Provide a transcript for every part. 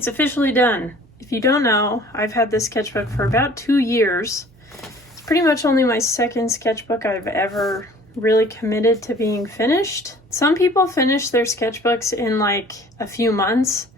It's officially done. If you don't know, I've had this sketchbook for about 2 years. It's pretty much only my second sketchbook I've ever really committed to being finished. Some people finish their sketchbooks in like a few months.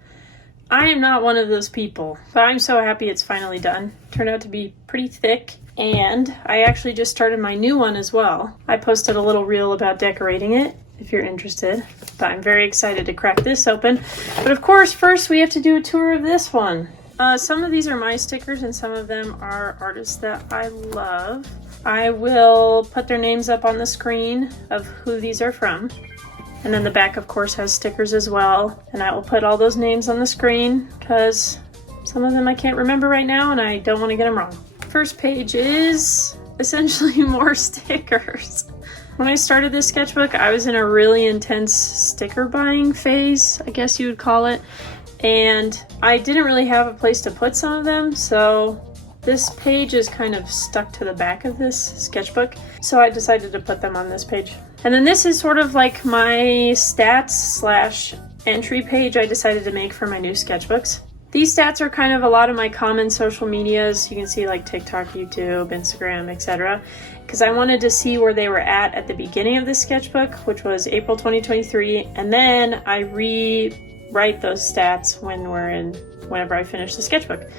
I am not one of those people, but I'm so happy it's finally done. Turned out to be pretty thick, and I actually just started my new one as well. I posted a little reel about decorating it, if you're interested, but I'm very excited to crack this open. But of course, first we have to do a tour of this one. Some of these are my stickers and some of them are artists that I love. I will put their names up on the screen of who these are from. And then the back, of course, has stickers as well. And I will put all those names on the screen because some of them I can't remember right now and I don't want to get them wrong. First page is essentially more stickers. When I started this sketchbook, I was in a really intense sticker buying phase, I guess you would call it. And I didn't really have a place to put some of them, so this page is kind of stuck to the back of this sketchbook. So I decided to put them on this page. And then this is sort of like my stats / entry page I decided to make for my new sketchbooks. These stats are kind of a lot of my common social medias. You can see like TikTok, YouTube, Instagram, etc. Because I wanted to see where they were at the beginning of this sketchbook, which was April 2023. And then I rewrite those stats whenever I finish the sketchbook.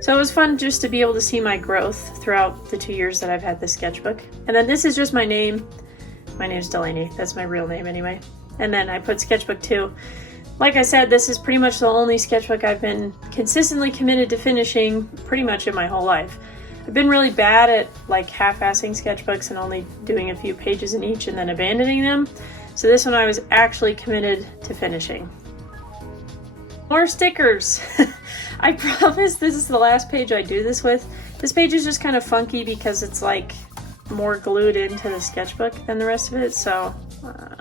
So it was fun just to be able to see my growth throughout the 2 years that I've had this sketchbook. And then this is just my name. My name's Delaney. That's my real name anyway. And then I put Sketchbook 2. Like I said, this is pretty much the only sketchbook I've been consistently committed to finishing pretty much in my whole life. I've been really bad at like half-assing sketchbooks and only doing a few pages in each and then abandoning them. So this one I was actually committed to finishing. More stickers. I promise this is the last page I do this with. This page is just kind of funky because it's like more glued into the sketchbook than the rest of it, so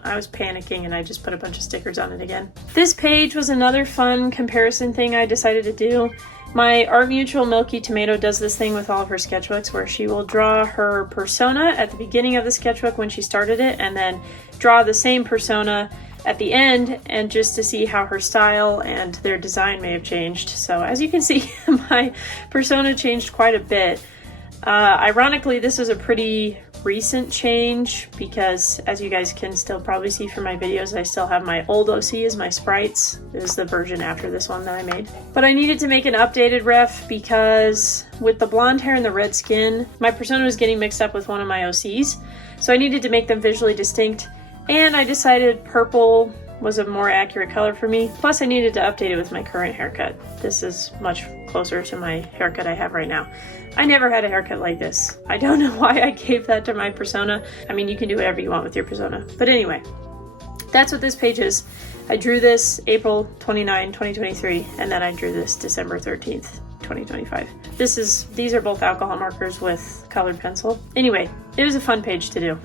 I was panicking and I just put a bunch of stickers on it again. This page was another fun comparison thing I decided to do. My Art Mutual Milky Tomato does this thing with all of her sketchbooks where she will draw her persona at the beginning of the sketchbook when she started it and then draw the same persona at the end, and just to see how her style and their design may have changed. So as you can see, my persona changed quite a bit. Ironically, this is a pretty recent change because, as you guys can still probably see from my videos, I still have my old OC as my sprites. It was the version after this one that I made. But I needed to make an updated ref because with the blonde hair and the red skin, my persona was getting mixed up with one of my OCs. So I needed to make them visually distinct, and I decided purple was a more accurate color for me. Plus I needed to update it with my current haircut. This is much closer to my haircut I have right now. I never had a haircut like this. I don't know why I gave that to my persona. I mean, you can do whatever you want with your persona. But anyway, that's what this page is. I drew this April 29, 2023, and then I drew this December 13th, 2025. These are both alcohol markers with colored pencil. Anyway, it was a fun page to do.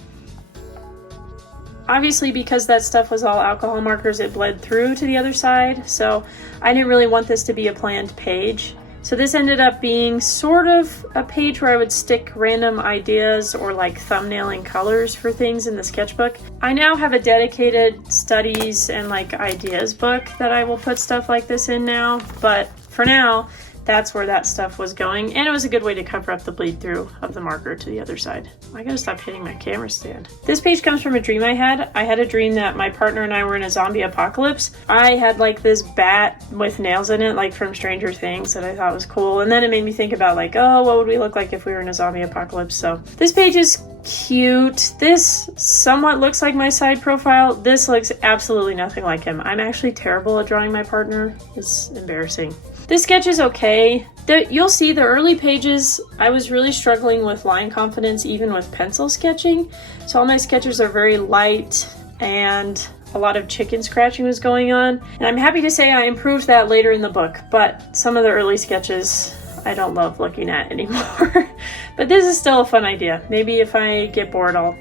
Obviously, because that stuff was all alcohol markers, it bled through to the other side, so I didn't really want this to be a planned page. So this ended up being sort of a page where I would stick random ideas or like thumbnailing colors for things in the sketchbook. I now have a dedicated studies and like ideas book that I will put stuff like this in now, but for now, that's where that stuff was going, and it was a good way to cover up the bleed through of the marker to the other side. I gotta stop hitting my camera stand. This page comes from a dream I had. I had a dream that my partner and I were in a zombie apocalypse. I had like this bat with nails in it, like from Stranger Things, that I thought was cool, and then it made me think about like, oh, what would we look like if we were in a zombie apocalypse? So this page is cute. This somewhat looks like my side profile. This looks absolutely nothing like him. I'm actually terrible at drawing my partner. It's embarrassing. This sketch is okay. You'll see the early pages, I was really struggling with line confidence even with pencil sketching. So all my sketches are very light and a lot of chicken scratching was going on. And I'm happy to say I improved that later in the book, but some of the early sketches I don't love looking at anymore. But this is still a fun idea. Maybe if I get bored, I'll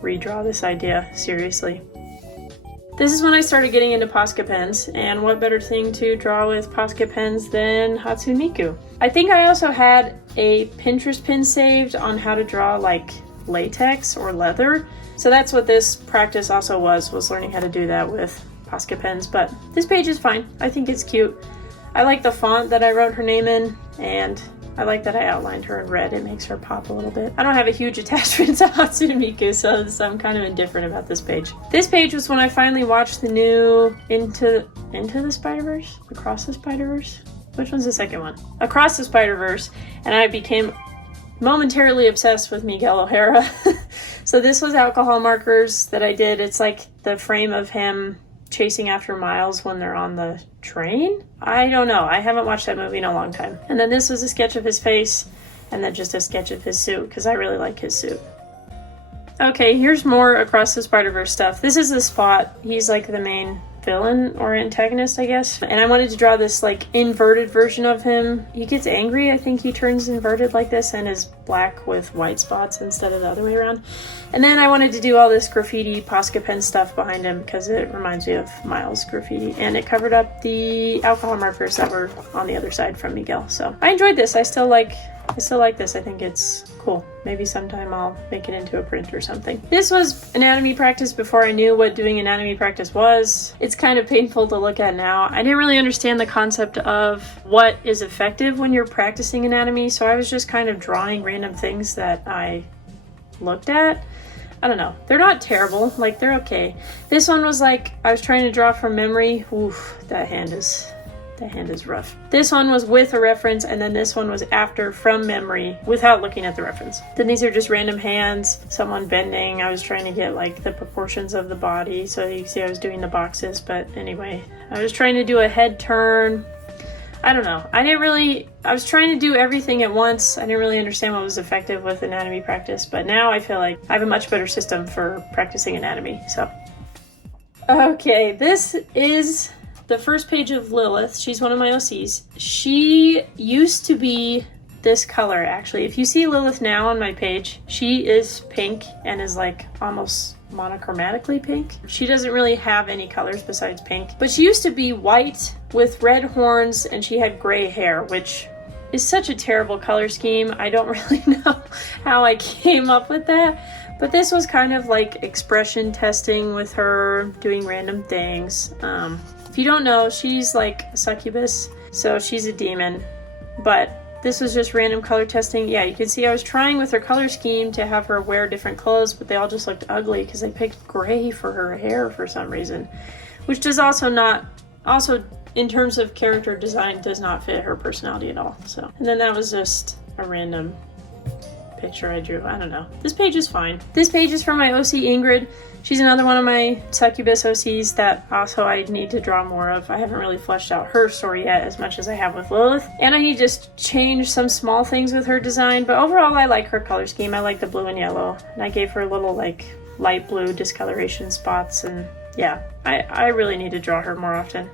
redraw this idea seriously. This is when I started getting into Posca pens, and what better thing to draw with Posca pens than Hatsune Miku. I think I also had a Pinterest pin saved on how to draw like latex or leather. So that's what this practice also was learning how to do that with Posca pens. But this page is fine. I think it's cute. I like the font that I wrote her name in, and I like that I outlined her in red. It makes her pop a little bit. I don't have a huge attachment to Hatsune Miku, so I'm kind of indifferent about this page. This page was when I finally watched the new Into the Spider-Verse? Across the Spider-Verse? Which one's the second one? Across the Spider-Verse, and I became momentarily obsessed with Miguel O'Hara. So this was alcohol markers that I did. It's like the frame of him chasing after Miles when they're on the train? I don't know. I haven't watched that movie in a long time. And then this was a sketch of his face, and then just a sketch of his suit, because I really like his suit. Okay, here's more Across the Spider-Verse stuff. This is the Spot. He's like the main villain or antagonist, I guess. And I wanted to draw this like inverted version of him. He gets angry. I think he turns inverted like this and is black with white spots instead of the other way around. And then I wanted to do all this graffiti Posca pen stuff behind him because it reminds me of Miles' graffiti, and it covered up the alcohol markers that were on the other side from Miguel. So I enjoyed this. I still like this. I think it's cool. Maybe sometime I'll make it into a print or something. This was anatomy practice before I knew what doing anatomy practice was. It's kind of painful to look at now. I didn't really understand the concept of what is effective when you're practicing anatomy, so I was just kind of drawing random things that I looked at. I don't know. They're not terrible. Like, they're okay. This one was like, I was trying to draw from memory. Oof, that hand is rough. This one was with a reference, and then this one was after from memory without looking at the reference. Then these are just random hands, someone bending. I was trying to get like the proportions of the body, so you can see I was doing the boxes, but anyway, I was trying to do a head turn. I don't know. I was trying to do everything at once. I didn't really understand what was effective with anatomy practice, but now I feel like I have a much better system for practicing anatomy, so. Okay, this is the first page of Lilith. She's one of my OCs. She used to be this color, actually. If you see Lilith now on my page, she is pink and is like almost monochromatically pink. She doesn't really have any colors besides pink, but she used to be white with red horns, and she had gray hair, which is such a terrible color scheme. I don't really know how I came up with that, but this was kind of like expression testing with her, doing random things. If you don't know, she's like a succubus, so she's a demon, but this was just random color testing. Yeah, you can see I was trying with her color scheme to have her wear different clothes, but they all just looked ugly because they picked gray for her hair for some reason, which does also in terms of character design, does not fit her personality at all. So, and then that was just a random picture I drew. I don't know. This page is fine. This page is from my OC Ingrid. She's another one of my succubus OCs that also I need to draw more of. I haven't really fleshed out her story yet as much as I have with Lilith. And I need to just change some small things with her design, but overall I like her color scheme. I like the blue and yellow, and I gave her little like light blue discoloration spots, and yeah, I really need to draw her more often.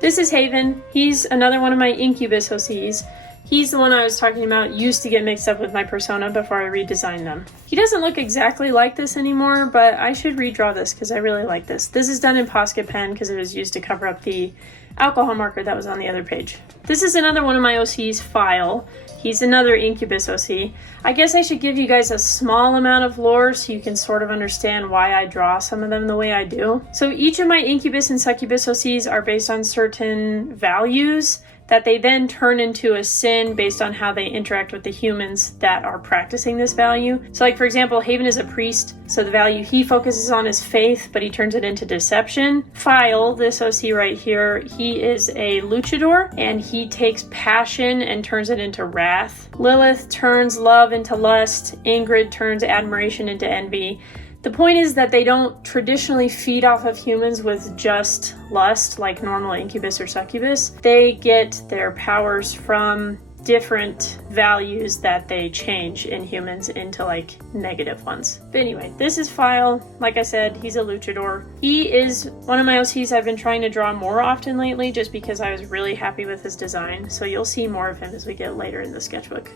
This is Haven. He's another one of my Incubus OCs. He's the one I was talking about used to get mixed up with my persona before I redesigned them. He doesn't look exactly like this anymore, but I should redraw this because I really like this. This is done in Posca pen because it was used to cover up the alcohol marker that was on the other page. This is another one of my OCs, File. He's another Incubus OC. I guess I should give you guys a small amount of lore so you can sort of understand why I draw some of them the way I do. So each of my Incubus and Succubus OCs are based on certain values that they then turn into a sin based on how they interact with the humans that are practicing this value. So like, for example, Haven is a priest, so the value he focuses on is faith, but he turns it into deception. File, this OC right here, he is a luchador, and he takes passion and turns it into wrath. Lilith turns love into lust. Ingrid turns admiration into envy. The point is that they don't traditionally feed off of humans with just lust like normal incubus or succubus. They get their powers from different values that they change in humans into like negative ones. But anyway, this is File. Like I said, he's a luchador. He is one of my OCs I've been trying to draw more often lately just because I was really happy with his design. So you'll see more of him as we get later in the sketchbook.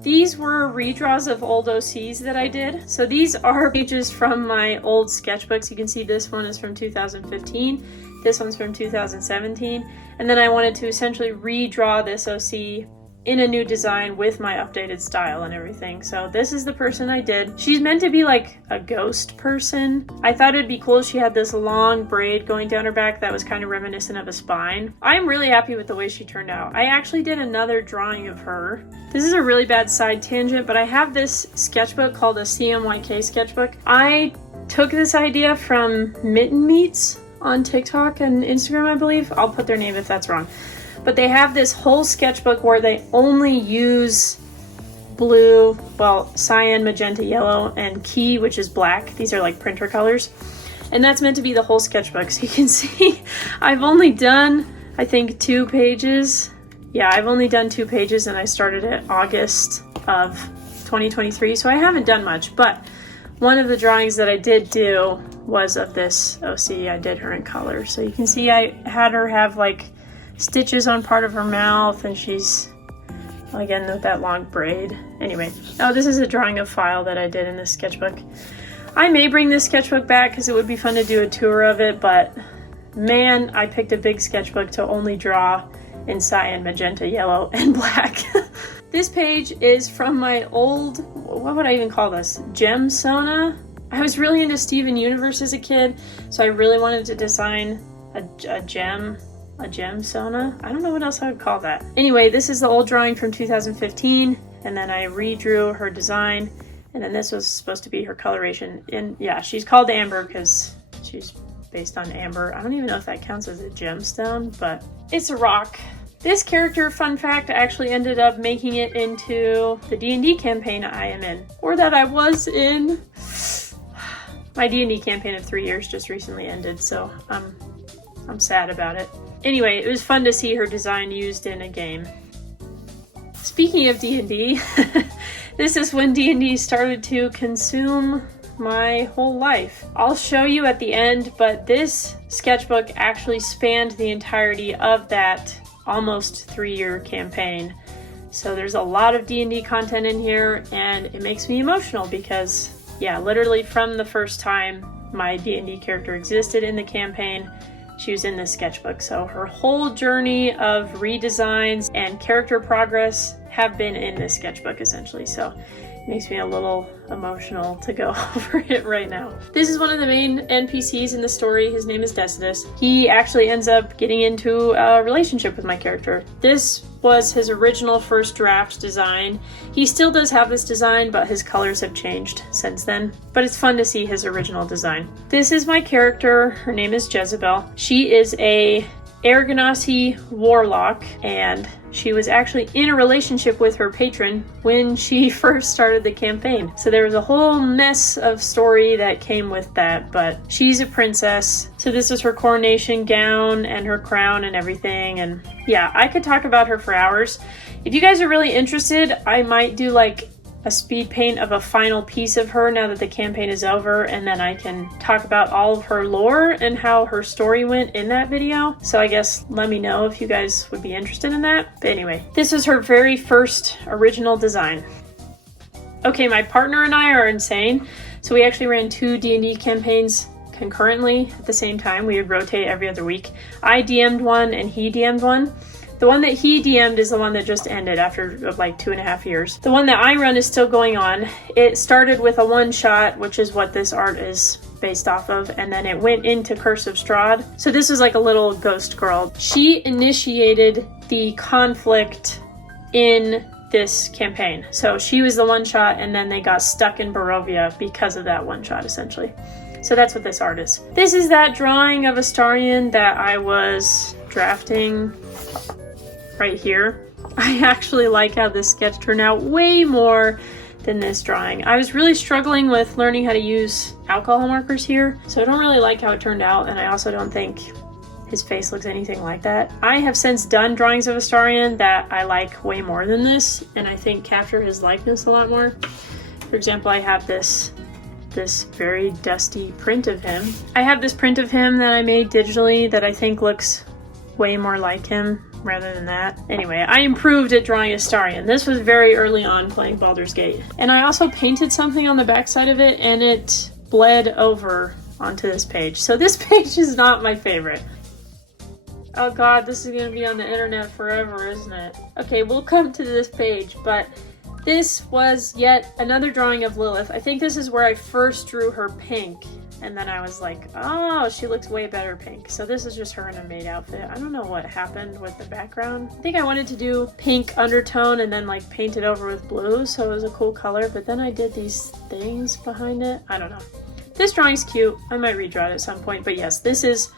These were redraws of old OCs that I did. So these are pages from my old sketchbooks. You can see this one is from 2015. This one's from 2017. And then I wanted to essentially redraw this OC in a new design with my updated style and everything. So this is the person I did. She's meant to be like a ghost person. I thought it'd be cool if she had this long braid going down her back that was kind of reminiscent of a spine. I'm really happy with the way she turned out. I actually did another drawing of her. This is a really bad side tangent, but I have this sketchbook called a CMYK sketchbook. I took this idea from Mitten Meats on TikTok and Instagram, I believe. I'll put their name if that's wrong. But they have this whole sketchbook where they only use blue, well, cyan, magenta, yellow, and key, which is black. These are like printer colors. And that's meant to be the whole sketchbook. So you can see I've only done, I think, 2 pages. Yeah, I've only done 2 pages and I started it August of 2023. So I haven't done much, but one of the drawings that I did do was of this OC. I did her in color. So you can see I had her have like stitches on part of her mouth, and she's, again, with that long braid. Anyway, oh, this is a drawing of File that I did in this sketchbook. I may bring this sketchbook back because it would be fun to do a tour of it, but man, I picked a big sketchbook to only draw in cyan, magenta, yellow, and black. This page is from my old, what would I even call this? Gem Sona? I was really into Steven Universe as a kid, so I really wanted to design a gem Sona? I don't know what else I would call that. Anyway, this is the old drawing from 2015, and then I redrew her design, and then this was supposed to be her coloration. And yeah, she's called Amber because she's based on amber. I don't even know if that counts as a gemstone, but it's a rock. This character, fun fact, actually ended up making it into the D&D campaign I am in, or that I was in. My D&D campaign of 3 years just recently ended, so I'm sad about it. Anyway, it was fun to see her design used in a game. Speaking of D&D, this is when D&D started to consume my whole life. I'll show you at the end, but this sketchbook actually spanned the entirety of that almost 3-year campaign. So there's a lot of D&D content in here, and it makes me emotional because, yeah, literally from the first time my D&D character existed in the campaign, she was in this sketchbook. So her whole journey of redesigns and character progress have been in this sketchbook essentially. So it makes me a little emotional to go over it right now. This is one of the main NPCs in the story. His name is Decidus. He actually ends up getting into a relationship with my character. This was his original first draft design. He still does have this design, but his colors have changed since then. But it's fun to see his original design. This is my character. Her name is Jezebel. She is a Aragonasi warlock, and she was actually in a relationship with her patron when she first started the campaign. So there was a whole mess of story that came with that, but she's a princess. So this is her coronation gown and her crown and everything. And yeah, I could talk about her for hours. If you guys are really interested, I might do like a speed paint of a final piece of her now that the campaign is over, and then I can talk about all of her lore and how her story went in that video. So I guess let me know if you guys would be interested in that. But anyway, this is her very first original design. Okay, my partner and I are insane. So we actually ran 2 D&D campaigns concurrently at the same time. We would rotate every other week. I DM'd one and he DM'd one. The one that he DM'd is the one that just ended after like 2.5 years. The one that I run is still going on. It started with a one-shot, which is what this art is based off of, and then it went into Curse of Strahd. So this is like a little ghost girl. She initiated the conflict in this campaign. So she was the one-shot, and then they got stuck in Barovia because of that one-shot, essentially. So that's what this art is. This is that drawing of Astarion that I was drafting right here. I actually like how this sketch turned out way more than this drawing. I was really struggling with learning how to use alcohol markers here, so I don't really like how it turned out, and I also don't think his face looks anything like that. I have since done drawings of Astarion that I like way more than this, and I think capture his likeness a lot more. For example, I have this very dusty print of him. I have this print of him that I made digitally that I think looks way more like him rather than that. Anyway, I improved at drawing Astarion. This was very early on playing Baldur's Gate. And I also painted something on the backside of it, and it bled over onto this page. So this page is not my favorite. Oh god, this is gonna be on the internet forever, isn't it? Okay, we'll come to this page, but this was yet another drawing of Lilith. I think this is where I first drew her pink, and then I was like, oh, she looks way better pink. So this is just her in a maid outfit. I don't know what happened with the background. I think I wanted to do pink undertone and then like paint it over with blue, so it was a cool color, but then I did these things behind it. I don't know. This drawing's cute. I might redraw it at some point, but yes, this is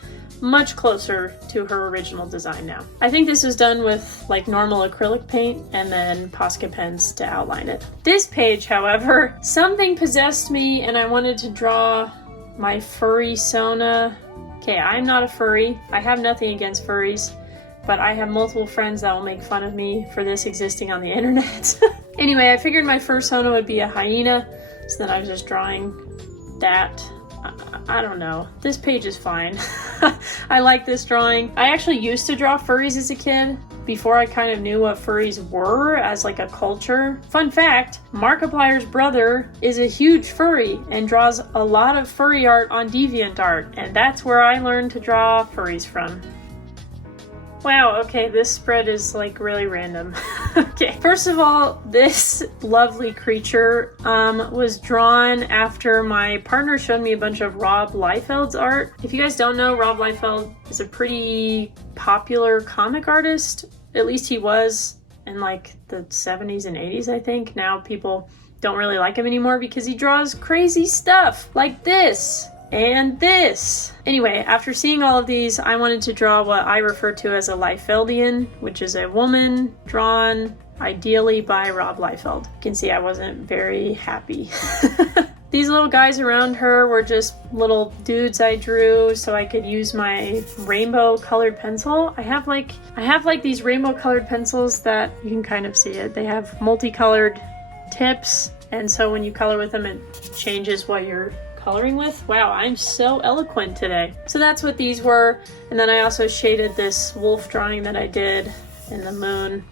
much closer to her original design now. I think this was done with like normal acrylic paint and then Posca pens to outline it. This page, however, something possessed me and I wanted to draw my furry Sona. Okay, I'm not a furry. I have nothing against furries, but I have multiple friends that will make fun of me for this existing on the internet. Anyway, I figured my first Sona would be a hyena, so then I was just drawing that. I don't know. This page is fine. I like this drawing. I actually used to draw furries as a kid before I kind of knew what furries were as like a culture. Fun fact, Markiplier's brother is a huge furry and draws a lot of furry art on DeviantArt, and that's where I learned to draw furries from. Wow, okay, this spread is like really random. Okay, first of all, this lovely creature was drawn after my partner showed me a bunch of Rob Liefeld's art. If you guys don't know, Rob Liefeld is a pretty popular comic artist. At least he was in like the 70s and 80s, I think. Now people don't really like him anymore because he draws crazy stuff like this. And this. Anyway, after seeing all of these, I wanted to draw what I refer to as a Liefeldian, which is a woman drawn ideally by Rob Liefeld. You can see I wasn't very happy. These little guys around her were just little dudes I drew so I could use my rainbow colored pencil. I have like these rainbow colored pencils that you can kind of see it. They have multicolored tips, and so when you color with them, it changes what you're coloring with. Wow, I'm so eloquent today. So that's what these were. And then I also shaded this wolf drawing that I did in the moon.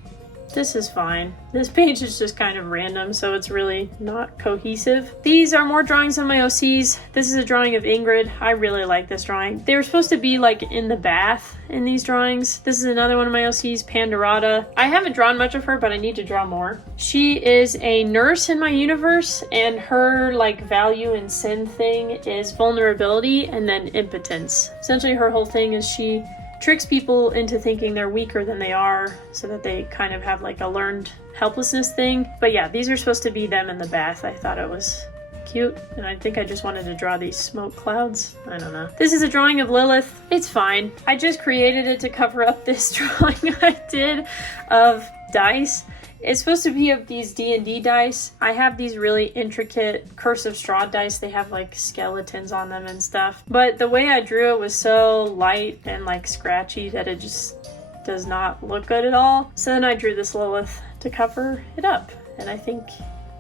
This is fine. This page is just kind of random, so it's really not cohesive. These are more drawings of my OCs. This is a drawing of Ingrid. I really like this drawing. They were supposed to be like in the bath in these drawings. This is another one of my OCs, Pandorata. I haven't drawn much of her, but I need to draw more. She is a nurse in my universe, and her like value and sin thing is vulnerability and then impotence. Essentially her whole thing is she tricks people into thinking they're weaker than they are so that they kind of have like a learned helplessness thing. But yeah, these are supposed to be them in the bath. I thought it was cute, and I think I just wanted to draw these smoke clouds. I don't know. This is a drawing of Lilith. It's fine. I just created it to cover up this drawing I did of dice. It's supposed to be of these D&D dice. I have these really intricate Curse of Strahd dice. They have like skeletons on them and stuff. But the way I drew it was so light and like scratchy that it just does not look good at all. So then I drew this Lilith to cover it up, and I think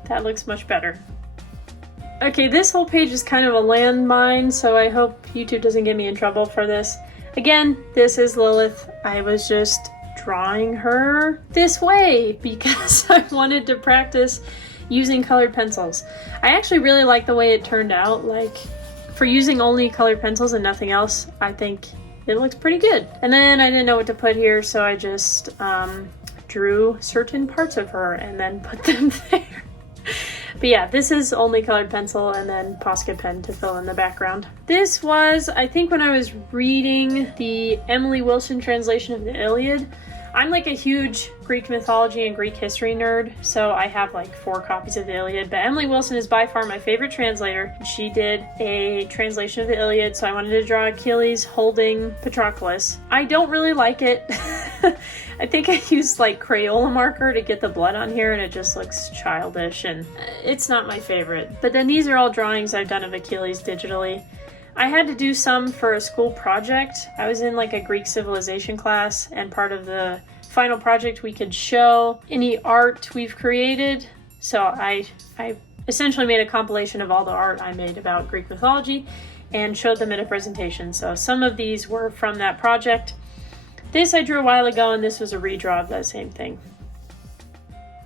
that looks much better. Okay, this whole page is kind of a landmine, so I hope YouTube doesn't get me in trouble for this. Again, this is Lilith. I was just drawing her this way because I wanted to practice using colored pencils. I actually really like the way it turned out. Like, for using only colored pencils and nothing else, I think it looks pretty good. And then I didn't know what to put here, so I just drew certain parts of her and then put them there. But yeah, this is only colored pencil and then Posca pen to fill in the background. This was, I think, when I was reading the Emily Wilson translation of the Iliad. I'm like a huge Greek mythology and Greek history nerd, so I have like 4 copies of the Iliad, but Emily Wilson is by far my favorite translator. She did a translation of the Iliad, so I wanted to draw Achilles holding Patroclus. I don't really like it. I think I used like Crayola marker to get the blood on here, and it just looks childish, and it's not my favorite. But then these are all drawings I've done of Achilles digitally. I had to do some for a school project. I was in like a Greek civilization class, and part of the final project we could show any art we've created. So I essentially made a compilation of all the art I made about Greek mythology and showed them in a presentation. So some of these were from that project. This I drew a while ago, and this was a redraw of that same thing.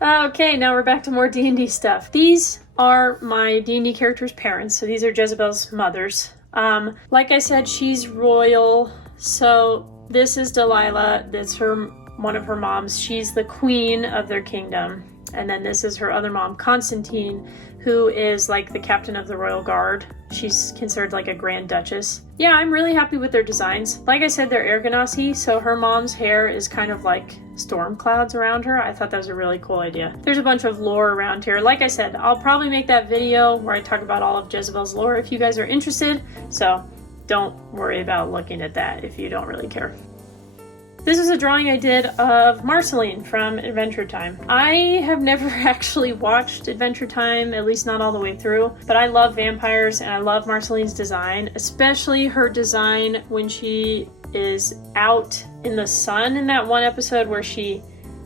Okay, now we're back to more D&D stuff. These are my D&D characters' parents, so these are Jezebel's mothers. Like I said, she's royal, so this is Delilah. That's one of her moms. She's the queen of their kingdom. And then this is her other mom, Constantine, who is like the captain of the royal guard. She's considered like a grand duchess. Yeah, I'm really happy with their designs. Like I said, they're Ergonasi, so her mom's hair is kind of like storm clouds around her. I thought that was a really cool idea. There's a bunch of lore around here. Like I said, I'll probably make that video where I talk about all of Jezebel's lore if you guys are interested. So don't worry about looking at that if you don't really care. This is a drawing I did of Marceline from Adventure Time. I have never actually watched Adventure Time, at least not all the way through, but I love vampires and I love Marceline's design, especially her design when she is out in the sun in that one episode where she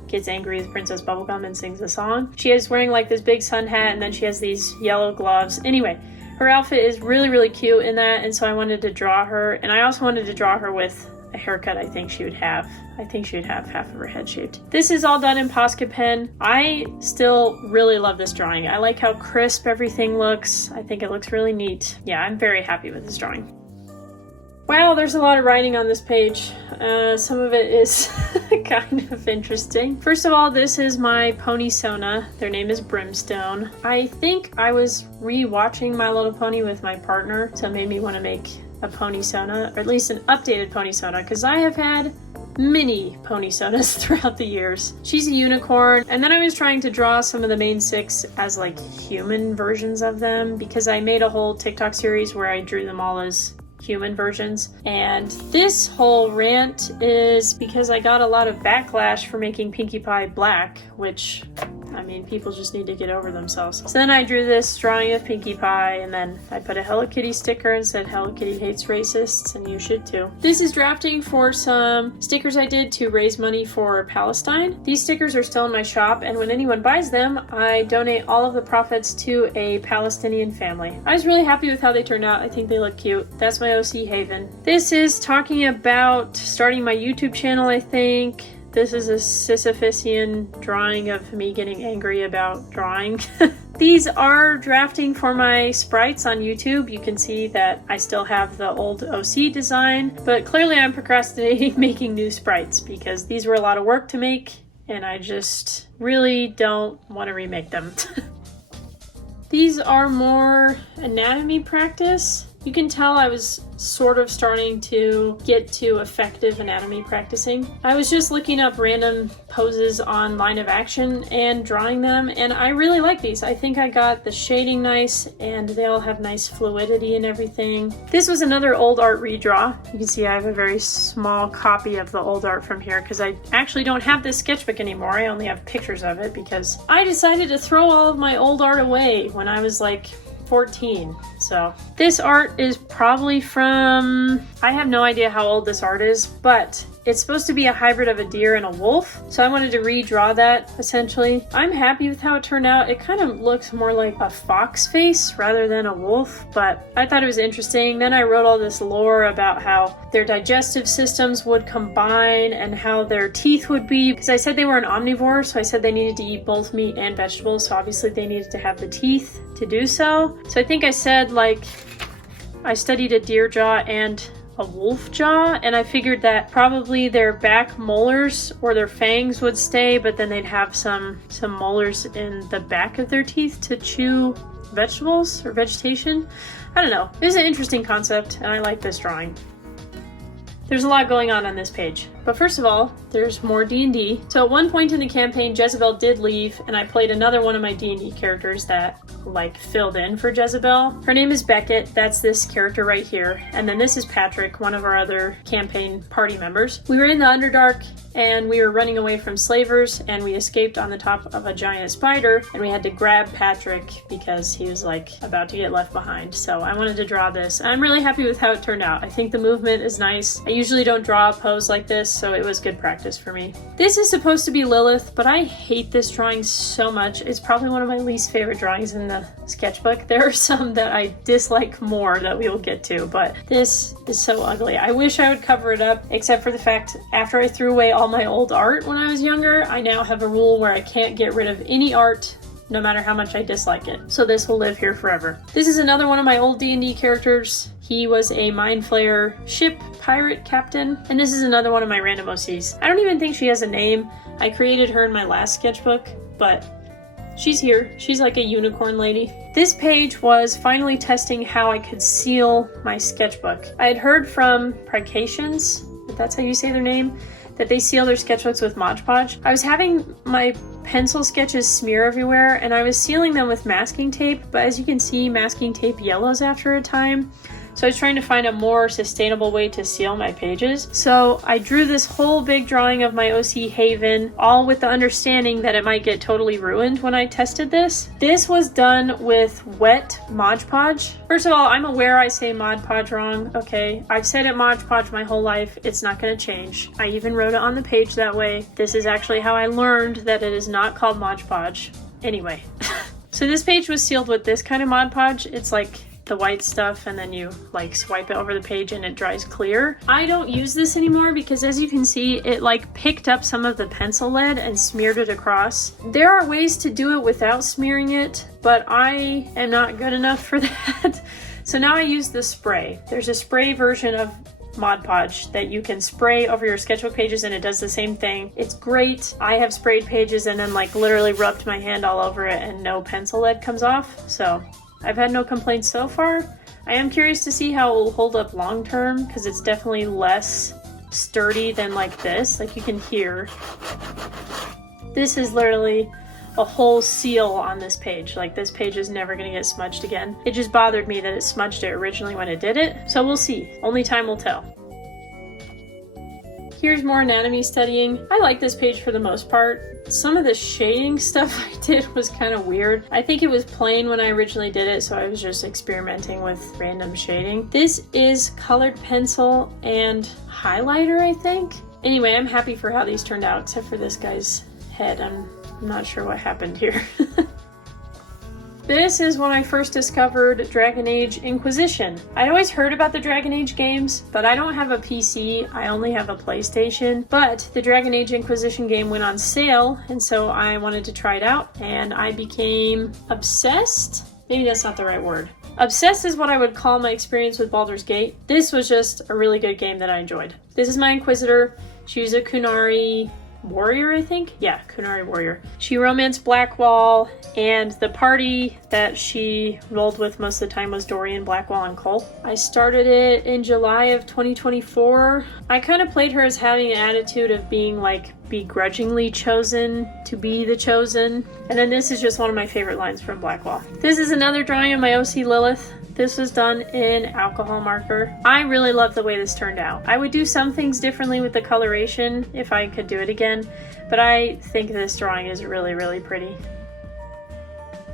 gets angry with Princess Bubblegum and sings a song. She is wearing like this big sun hat and then she has these yellow gloves. Anyway, her outfit is really, really cute in that, and so I wanted to draw her, and I also wanted to draw her with a haircut I think she would have. I think she would have half of her head shaved. This is all done in Posca pen. I still really love this drawing. I like how crisp everything looks. I think it looks really neat. Yeah, I'm very happy with this drawing. Wow, there's a lot of writing on this page. Some of it is kind of interesting. First of all, this is my pony Sona. Their name is Brimstone. I think I was re-watching My Little Pony with my partner, so it made me want to make a pony Sona, or at least an updated pony Sona, because I have had many pony Sonas throughout the years. She's a unicorn, and then I was trying to draw some of the main 6 as like human versions of them, because I made a whole TikTok series where I drew them all as human versions. And this whole rant is because I got a lot of backlash for making Pinkie Pie black, which, I mean, people just need to get over themselves. So then I drew this drawing of Pinkie Pie, and then I put a Hello Kitty sticker and said Hello Kitty hates racists, and you should too. This is drafting for some stickers I did to raise money for Palestine. These stickers are still in my shop, and when anyone buys them, I donate all of the profits to a Palestinian family. I was really happy with how they turned out. I think they look cute. That's my OC Haven. This is talking about starting my YouTube channel, I think. This is a Sisyphusian drawing of me getting angry about drawing. These are drafting for my sprites on YouTube. You can see that I still have the old OC design, but clearly I'm procrastinating making new sprites because these were a lot of work to make and I just really don't want to remake them. These are more anatomy practice. You can tell I was sort of starting to get to effective anatomy practicing. I was just looking up random poses on Line of Action and drawing them, and I really like these. I think I got the shading nice, and they all have nice fluidity and everything. This was another old art redraw. You can see I have a very small copy of the old art from here because I actually don't have this sketchbook anymore. I only have pictures of it because I decided to throw all of my old art away when I was like 14. So this art is probably from, I have no idea how old this art is, but it's supposed to be a hybrid of a deer and a wolf. So I wanted to redraw that essentially. I'm happy with how it turned out. It kind of looks more like a fox face rather than a wolf, but I thought it was interesting. Then I wrote all this lore about how their digestive systems would combine and how their teeth would be, because I said they were an omnivore, so I said they needed to eat both meat and vegetables, so obviously they needed to have the teeth to do so. So I think I said like I studied a deer jaw and a wolf jaw, and I figured that probably their back molars or their fangs would stay, but then they'd have some molars in the back of their teeth to chew vegetables or vegetation. I don't know. It was an interesting concept, and I like this drawing. There's a lot going on this page. But first of all, there's more D&D. So at one point in the campaign, Jezebel did leave, and I played another one of my D&D characters that like filled in for Jezebel. Her name is Beckett. That's this character right here. And then this is Patrick, one of our other campaign party members. We were in the Underdark, and we were running away from slavers, and we escaped on the top of a giant spider, and we had to grab Patrick because he was like about to get left behind. So I wanted to draw this. I'm really happy with how it turned out. I think the movement is nice. I usually don't draw a pose like this, so it was good practice for me. This is supposed to be Lilith, but I hate this drawing so much. It's probably one of my least favorite drawings in the sketchbook. There are some that I dislike more that we will get to, but this is so ugly. I wish I would cover it up, except for the fact after I threw away all my old art when I was younger, I now have a rule where I can't get rid of any art no matter how much I dislike it. So this will live here forever. This is another one of my old D&D characters. He was a Mind Flayer ship pirate captain, and this is another one of my random OCs. I don't even think she has a name. I created her in my last sketchbook, but she's here. She's like a unicorn lady. This page was finally testing how I could seal my sketchbook. I had heard from Prications, if that's how you say their name, that they seal their sketchbooks with Mod Podge. I was having my pencil sketches smear everywhere, and I was sealing them with masking tape, but as you can see, masking tape yellows after a time. So I was trying to find a more sustainable way to seal my pages. So I drew this whole big drawing of my OC Haven, all with the understanding that it might get totally ruined when I tested this. This was done with wet Mod Podge. First of all, I'm aware I say Mod Podge wrong, okay? I've said it Mod Podge my whole life. It's not gonna change. I even wrote it on the page that way. This is actually how I learned that it is not called Mod Podge. Anyway, so this page was sealed with this kind of Mod Podge. It's like the white stuff, and then you like swipe it over the page and it dries clear. I don't use this anymore because, as you can see, it like picked up some of the pencil lead and smeared it across. There are ways to do it without smearing it, but I am not good enough for that. So now I use the spray. There's a spray version of Mod Podge that you can spray over your sketchbook pages, and it does the same thing. It's great. I have sprayed pages and then like literally rubbed my hand all over it and no pencil lead comes off. So I've had no complaints so far. I am curious to see how it will hold up long term because it's definitely less sturdy than like this. Like you can hear. This is literally a whole seal on this page. Like this page is never going to get smudged again. It just bothered me that it smudged it originally when it did it. So we'll see. Only time will tell. Here's more anatomy studying. I like this page for the most part. Some of the shading stuff I did was kind of weird. I think it was plain when I originally did it, so I was just experimenting with random shading. This is colored pencil and highlighter, I think. Anyway, I'm happy for how these turned out, except for this guy's head. I'm not sure what happened here. This is when I first discovered Dragon Age Inquisition. I'd always heard about the Dragon Age games, but I don't have a PC, I only have a PlayStation. But the Dragon Age Inquisition game went on sale, and so I wanted to try it out, and I became obsessed? Maybe that's not the right word. Obsessed is what I would call my experience with Baldur's Gate. This was just a really good game that I enjoyed. This is my Inquisitor. She was a Kunari warrior, I think? Yeah, Kunari warrior. She romanced Blackwall, and the party that she rolled with most of the time was Dorian, Blackwall, and Cole. I started it in July of 2024. I kind of played her as having an attitude of being like begrudgingly chosen to be the chosen. And then this is just one of my favorite lines from Blackwall. This is another drawing of my OC Lilith. This was done in alcohol marker. I really love the way this turned out. I would do some things differently with the coloration if I could do it again, but I think this drawing is really, really pretty.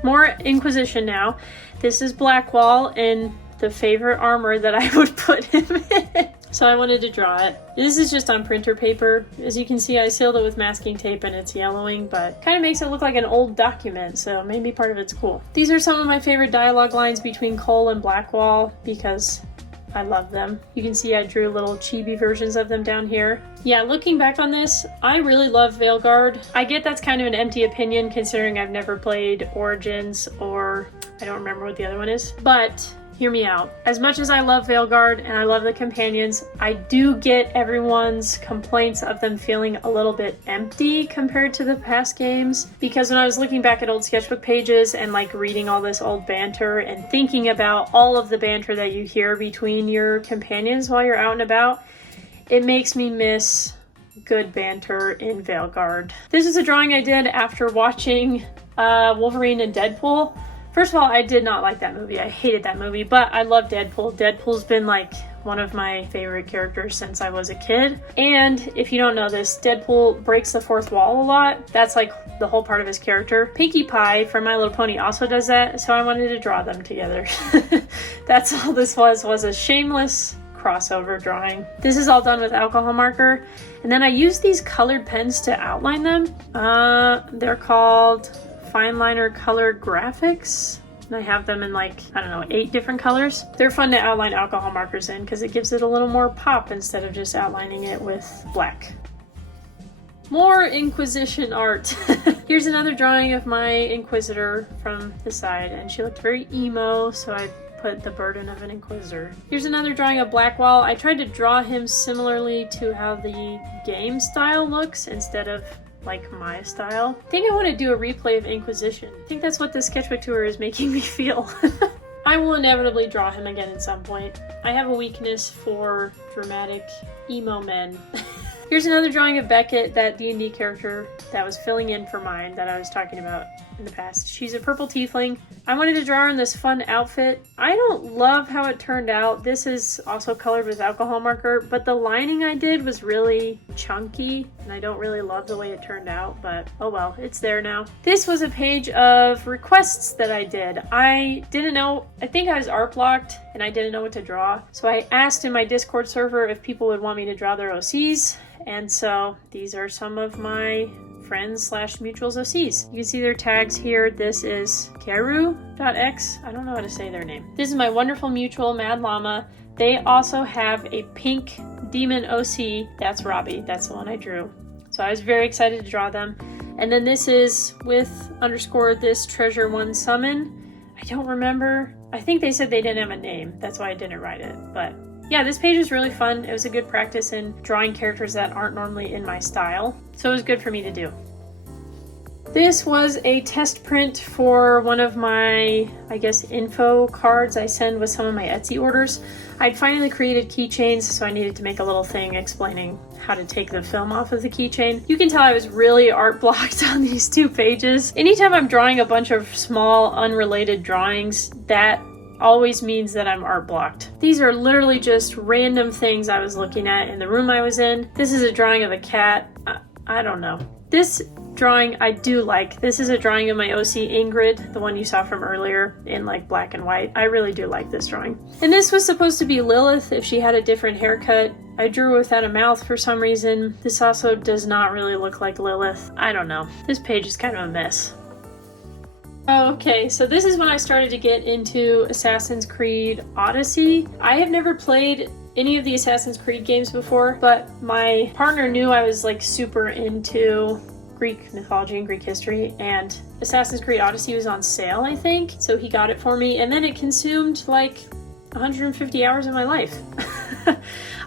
More Inquisition now. This is Blackwall in the favorite armor that I would put him in. So I wanted to draw it. This is just on printer paper. As you can see, I sealed it with masking tape and it's yellowing, but kind of makes it look like an old document, so maybe part of it's cool. These are some of my favorite dialogue lines between Cole and Blackwall because I love them. You can see I drew little chibi versions of them down here. Yeah, looking back on this, I really love Veilguard. I get that's kind of an empty opinion considering I've never played Origins or I don't remember what the other one is, but hear me out. As much as I love Veilguard and I love the companions, I do get everyone's complaints of them feeling a little bit empty compared to the past games. Because when I was looking back at old sketchbook pages and like reading all this old banter and thinking about all of the banter that you hear between your companions while you're out and about, it makes me miss good banter in Veilguard. This is a drawing I did after watching Wolverine and Deadpool. First of all, I did not like that movie. I hated that movie, but I love Deadpool. Deadpool's been like one of my favorite characters since I was a kid. And if you don't know this, Deadpool breaks the fourth wall a lot. That's like the whole part of his character. Pinkie Pie from My Little Pony also does that, so I wanted to draw them together. That's all this was a shameless crossover drawing. This is all done with alcohol marker. And then I use these colored pens to outline them. They're called Fine Liner Color Graphics. And I have them in like, I don't know, 8 different colors. They're fun to outline alcohol markers in because it gives it a little more pop instead of just outlining it with black. More Inquisition art. Here's another drawing of my Inquisitor from the side, and she looked very emo, so I put the burden of an Inquisitor. Here's another drawing of Blackwall. I tried to draw him similarly to how the game style looks instead of like my style. I think I want to do a replay of Inquisition. I think that's what the Sketchbook Tour is making me feel. I will inevitably draw him again at some point. I have a weakness for dramatic emo men. Here's another drawing of Beckett, that D&D character that was filling in for mine that I was talking about in the past. She's a purple tiefling. I wanted to draw her in this fun outfit. I don't love how it turned out. This is also colored with alcohol marker, but the lining I did was really chunky, and I don't really love the way it turned out, but oh well, it's there now. This was a page of requests that I did. I didn't know, I think I was art blocked, and I didn't know what to draw, so I asked in my Discord server if people would want me to draw their OCs. And so these are some of my friends / mutuals OCs. You can see their tags here. This is Keru.x. I don't know how to say their name. This is my wonderful mutual, Mad Llama. They also have a pink demon OC. That's Robbie. That's the one I drew. So I was very excited to draw them. And then this is with _ this treasure 1 summon. I don't remember. I think they said they didn't have a name. That's why I didn't write it. But yeah, this page was really fun. It was a good practice in drawing characters that aren't normally in my style. So it was good for me to do. This was a test print for one of my, I guess, info cards I send with some of my Etsy orders. I'd finally created keychains, so I needed to make a little thing explaining how to take the film off of the keychain. You can tell I was really art blocked on these 2 pages. Anytime I'm drawing a bunch of small, unrelated drawings, that always means that I'm art blocked. These are literally just random things I was looking at in the room I was in. This is a drawing of a cat. I don't know. This drawing I do like. This is a drawing of my OC Ingrid, the one you saw from earlier in like black and white. I really do like this drawing. And this was supposed to be Lilith if she had a different haircut. I drew without a mouth for some reason. This also does not really look like Lilith. I don't know. This page is kind of a mess. Okay, so this is when I started to get into Assassin's Creed Odyssey. I have never played any of the Assassin's Creed games before, but my partner knew I was like super into Greek mythology and Greek history, and Assassin's Creed Odyssey was on sale, I think, so he got it for me, and then it consumed like 150 hours of my life.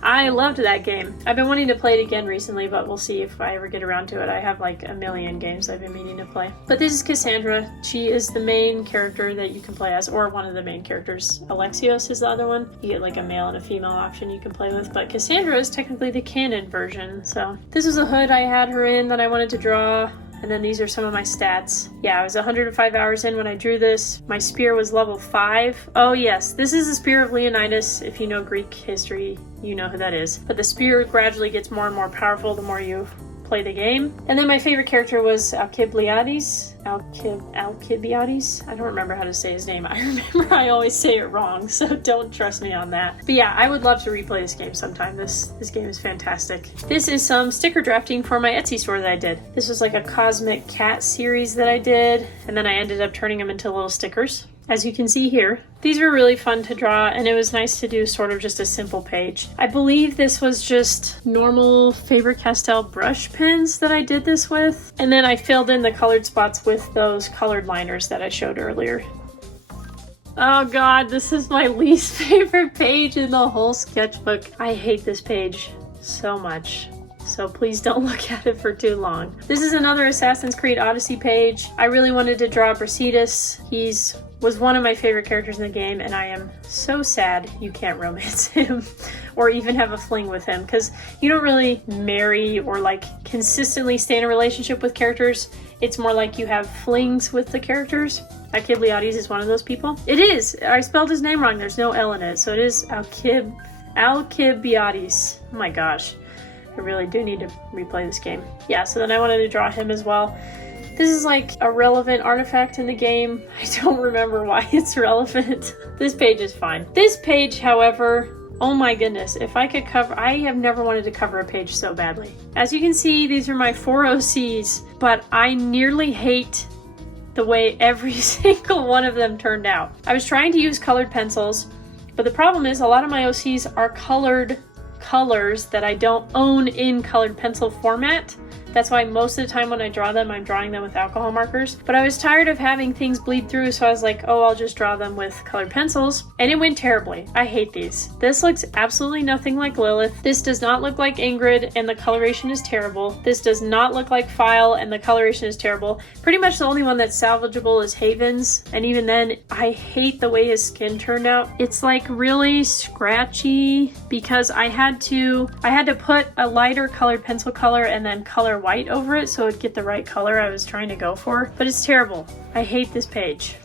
I loved that game. I've been wanting to play it again recently, but we'll see if I ever get around to it. I have like a million games I've been meaning to play. But this is Cassandra. She is the main character that you can play as, or one of the main characters. Alexios is the other one. You get like a male and a female option you can play with, but Cassandra is technically the canon version. So this was a hood I had her in that I wanted to draw. And then these are some of my stats. Yeah, I was 105 hours in when I drew this. My spear was level 5. Oh yes, this is the Spear of Leonidas. If you know Greek history, you know who that is. But the spear gradually gets more and more powerful the more you play the game. And then my favorite character was Alcibiades. Alcibiades? I don't remember how to say his name. I remember I always say it wrong, so don't trust me on that. But yeah, I would love to replay this game sometime. This game is fantastic. This is some sticker drafting for my Etsy store that I did. This was like a Cosmic Cat series that I did, and then I ended up turning them into little stickers, as you can see here. These were really fun to draw, and it was nice to do sort of just a simple page. I believe this was just normal Faber-Castell brush pens that I did this with, and then I filled in the colored spots with those colored liners that I showed earlier. Oh god, this is my least favorite page in the whole sketchbook. I hate this page so much. So please don't look at it for too long. This is another Assassin's Creed Odyssey page. I really wanted to draw Brasidas. Was one of my favorite characters in the game, and I am so sad you can't romance him or even have a fling with him, because you don't really marry or like consistently stay in a relationship with characters. It's more like you have flings with the characters. Alcibiades is one of those people. It is! I spelled his name wrong. There's no L in it, so it is Alcibiades. Oh my gosh. I really do need to replay this game. Yeah, so then I wanted to draw him as well. This is like a relevant artifact in the game. I don't remember why it's relevant. This page is fine. This page, however, oh my goodness, if I could cover, I have never wanted to cover a page so badly. As you can see, these are my 4 OCs, but I nearly hate the way every single one of them turned out. I was trying to use colored pencils, but the problem is a lot of my OCs are colored colors that I don't own in colored pencil format. That's why most of the time when I draw them, I'm drawing them with alcohol markers. But I was tired of having things bleed through, so I was like, oh, I'll just draw them with colored pencils. And it went terribly. I hate these. This looks absolutely nothing like Lilith. This does not look like Ingrid, and the coloration is terrible. This does not look like File, and the coloration is terrible. Pretty much the only one that's salvageable is Haven's, and even then, I hate the way his skin turned out. It's like really scratchy because I had to put a lighter colored pencil color and then color white over it so it'd get the right color I was trying to go for. But it's terrible. I hate this page.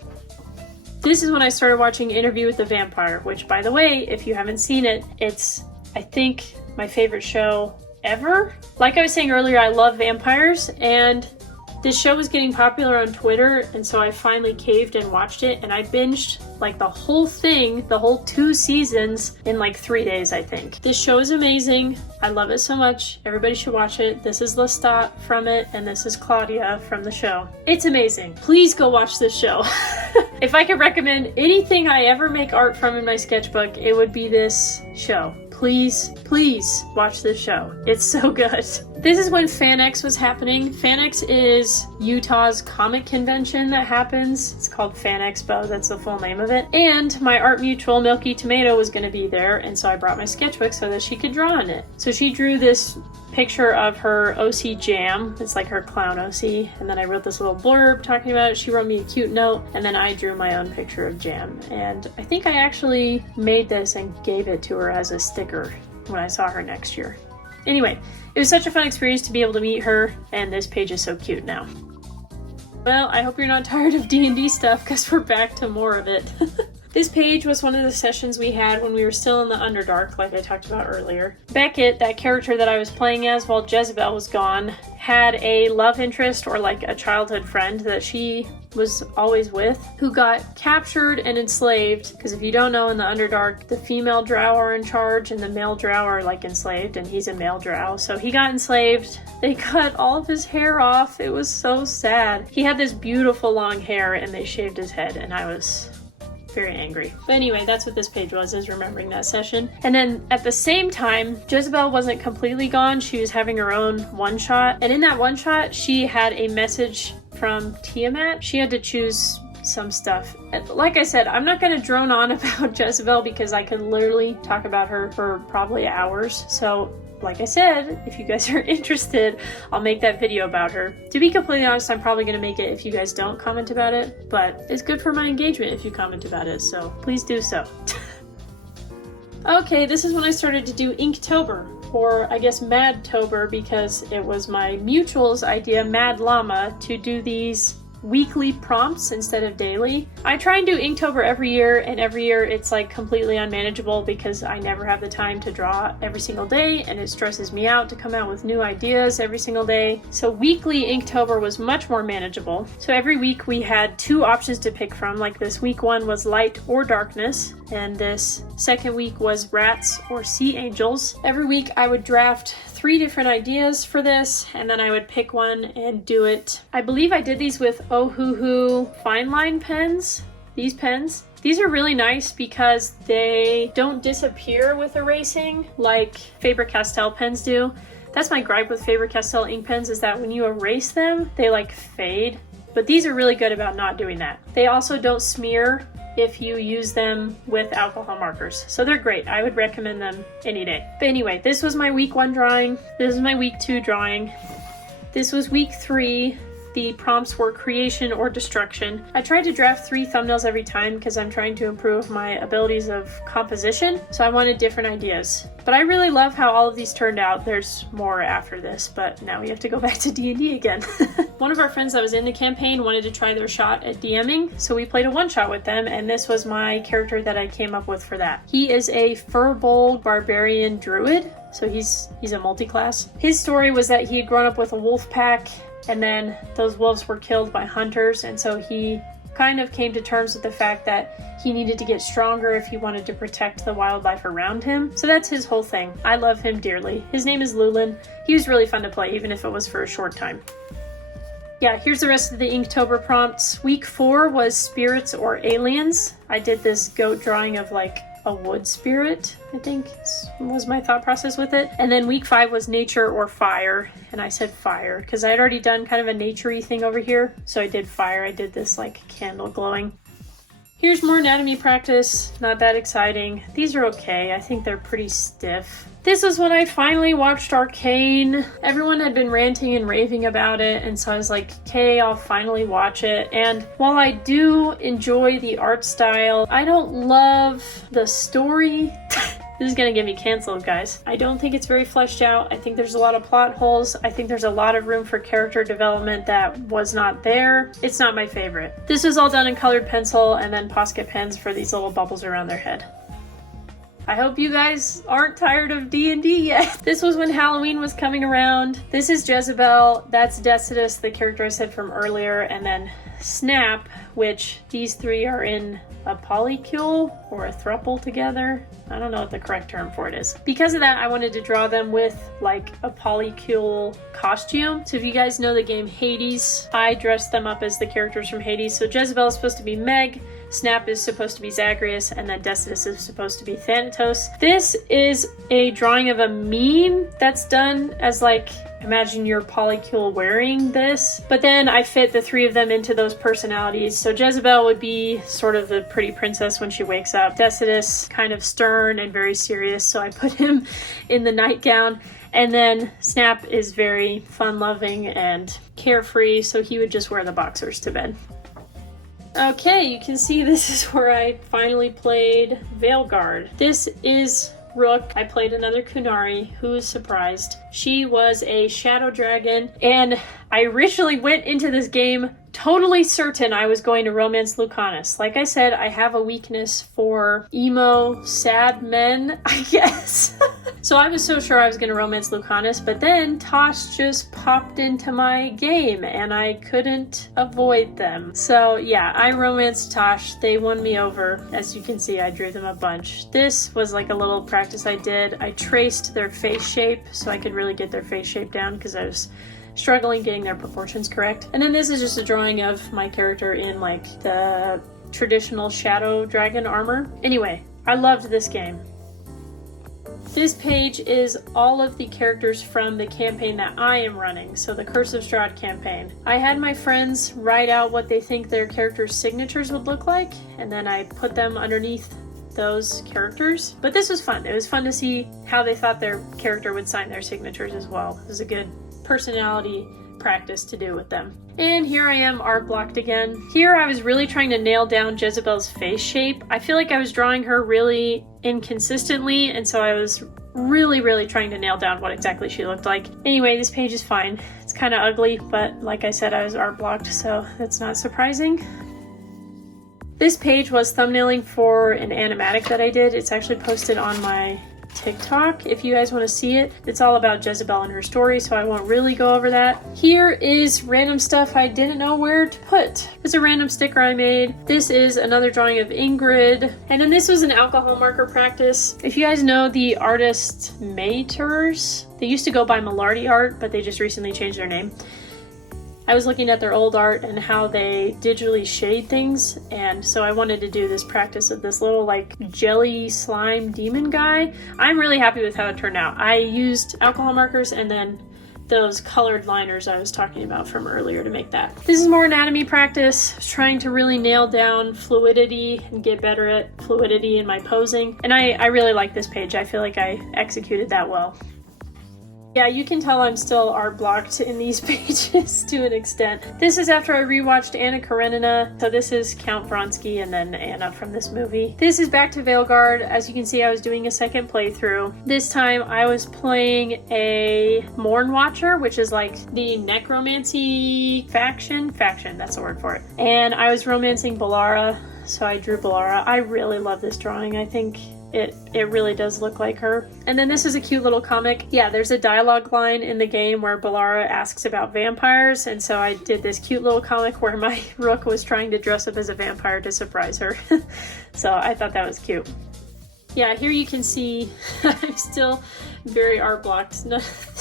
This is when I started watching Interview with the Vampire, which, by the way, if you haven't seen it, it's, I think, my favorite show ever. Like I was saying earlier, I love vampires, and this show was getting popular on Twitter, and so I finally caved and watched it, and I binged like the whole thing, the whole 2 seasons in like 3 days, I think. This show is amazing. I love it so much. Everybody should watch it. This is Lestat from it, and this is Claudia from the show. It's amazing. Please go watch this show. If I could recommend anything I ever make art from in my sketchbook, it would be this show. Please, please watch this show. It's so good. This is when FanX was happening. FanX is Utah's comic convention that happens. It's called Fan Expo. That's the full name of it. And my art mutual, Milky Tomato, was going to be there. And so I brought my sketchbook so that she could draw on it. So she drew this picture of her OC Jam. It's like her clown OC. And then I wrote this little blurb talking about it. She wrote me a cute note. And then I drew my own picture of Jam. And I think I actually made this and gave it to her as a sticker when I saw her next year. Anyway, it was such a fun experience to be able to meet her, and this page is so cute now. Well, I hope you're not tired of D&D stuff, because we're back to more of it. This page was one of the sessions we had when we were still in the Underdark, like I talked about earlier. Beckett, that character that I was playing as while Jezebel was gone, had a love interest or like a childhood friend that she was always with, who got captured and enslaved, because if you don't know, in the Underdark, the female drow are in charge and the male drow are like enslaved, and he's a male drow. So he got enslaved. They cut all of his hair off. It was so sad. He had this beautiful long hair and they shaved his head, and I was very angry. But anyway, that's what this page was, is remembering that session. And then at the same time, Jezebel wasn't completely gone. She was having her own one-shot. And in that one-shot, she had a message from Tiamat. She had to choose some stuff. Like I said, I'm not going to drone on about Jezebel because I could literally talk about her for probably hours. So like I said, if you guys are interested, I'll make that video about her. To be completely honest, I'm probably going to make it if you guys don't comment about it, but it's good for my engagement if you comment about it, so please do so. Okay, this is when I started to do Inktober, or I guess Madtober, because it was my mutual's idea, Mad Llama, to do these weekly prompts instead of daily. I try and do Inktober every year, and every year it's like completely unmanageable because I never have the time to draw every single day, and it stresses me out to come out with new ideas every single day. So weekly Inktober was much more manageable. So every week we had 2 options to pick from. Like this week one was light or darkness, and this second week was rats or sea angels. Every week I would draft 3 different ideas for this, and then I would pick one and do it. I believe I did these with Ohuhu fine line pens. These pens. These are really nice because they don't disappear with erasing like Faber-Castell pens do. That's my gripe with Faber-Castell ink pens, is that when you erase them, they like fade. But these are really good about not doing that. They also don't smear if you use them with alcohol markers. So they're great. I would recommend them any day. But anyway, this was my week 1 drawing. This is my week 2 drawing. This was week 3. The prompts were creation or destruction. I tried to draft 3 thumbnails every time because I'm trying to improve my abilities of composition. So I wanted different ideas. But I really love how all of these turned out. There's more after this, but now we have to go back to D&D again. One of our friends that was in the campaign wanted to try their shot at DMing, so we played a one-shot with them, and this was my character that I came up with for that. He is a furbolg barbarian druid, so he's a multi-class. His story was that he had grown up with a wolf pack, and then those wolves were killed by hunters, and so he kind of came to terms with the fact that he needed to get stronger if he wanted to protect the wildlife around him. So that's his whole thing. I love him dearly. His name is Lulin. He was really fun to play, even if it was for a short time. Yeah, here's the rest of the Inktober prompts. Week 4 was spirits or aliens. I did this goat drawing of like a wood spirit, I think was my thought process with it. And then week 5 was nature or fire. And I said fire because I had already done kind of a nature-y thing over here. So I did fire. I did this like candle glowing. Here's more anatomy practice. Not that exciting. These are okay. I think they're pretty stiff. This was when I finally watched Arcane. Everyone had been ranting and raving about it, and so I was like, okay, I'll finally watch it. And while I do enjoy the art style, I don't love the story. This is gonna get me canceled, guys. I don't think it's very fleshed out. I think there's a lot of plot holes. I think there's a lot of room for character development that was not there. It's not my favorite. This was all done in colored pencil and then Posca pens for these little bubbles around their head. I hope you guys aren't tired of D&D yet. This was when Halloween was coming around. This is Jezebel. That's Decidus, the character I said from earlier. And then Snap, which these three are in a polycule or a throuple together. I don't know what the correct term for it is. Because of that, I wanted to draw them with like a polycule costume. So if you guys know the game Hades, I dressed them up as the characters from Hades. So Jezebel is supposed to be Meg, Snap is supposed to be Zagreus, and then Decidus is supposed to be Thanatos. This is a drawing of a meme that's done as like, imagine your polycule wearing this. But then I fit the three of them into those personalities. So Jezebel would be sort of the pretty princess when she wakes up. Decidus, kind of stern and very serious. So I put him in the nightgown. And then Snap is very fun-loving and carefree. So he would just wear the boxers to bed. Okay, you can see this is where I finally played Veilguard. This is Rook. I played another Kunari. Who is surprised? She was a shadow dragon, and I originally went into this game totally certain I was going to romance Lucanus. Like I said, I have a weakness for emo, sad men, I guess. So I was so sure I was going to romance Lucanus, but then Tosh just popped into my game and I couldn't avoid them. So yeah, I romanced Tosh. They won me over. As you can see, I drew them a bunch. This was like a little practice I did. I traced their face shape so I could really get their face shape down because I was struggling getting their proportions correct. And then this is just a drawing of my character in like the traditional shadow dragon armor. Anyway, I loved this game. This page is all of the characters from the campaign that I am running, so the Curse of Strahd campaign. I had my friends write out what they think their characters' signatures would look like, and then I put them underneath those characters. But this was fun. It was fun to see how they thought their character would sign their signatures as well. It was a good personality practice to do with them. And here I am art blocked again. Here I was really trying to nail down Jezebel's face shape. I feel like I was drawing her really inconsistently, and so I was really trying to nail down what exactly she looked like. Anyway, this page is fine. It's kind of ugly, but like I said, I was art blocked, so that's not surprising. This page was thumbnailing for an animatic that I did. It's actually posted on my TikTok if you guys want to see it. It's all about Jezebel and her story, so I won't really go over that. Here is random stuff I didn't know where to put. It's a random sticker I made. This is another drawing of Ingrid. And then this was an alcohol marker practice. If you guys know the artist Mayters, they used to go by Malarty Art, but they just recently changed their name. I was looking at their old art and how they digitally shade things, and so I wanted to do this practice of this little like jelly slime demon guy. I'm really happy with how it turned out. I used alcohol markers and then those colored liners I was talking about from earlier to make that. This is more anatomy practice. I was trying to really nail down fluidity and get better at fluidity in my posing, and I really like this page. I feel like I executed that well. Yeah, you can tell I'm still art blocked in these pages to an extent. This is after I rewatched Anna Karenina. So this is Count Vronsky and then Anna from this movie. This is back to Veilguard. As you can see, I was doing a second playthrough. This time I was playing a Morn Watcher, which is like the necromancy faction, that's the word for it. And I was romancing Balara, so I drew Balara. I really love this drawing. I think it really does look like her. And then this is a cute little comic. Yeah, there's a dialogue line in the game where Balara asks about vampires, and so I did this cute little comic where my Rook was trying to dress up as a vampire to surprise her. So I thought that was cute. Yeah, here you can see I'm still very art blocked. No,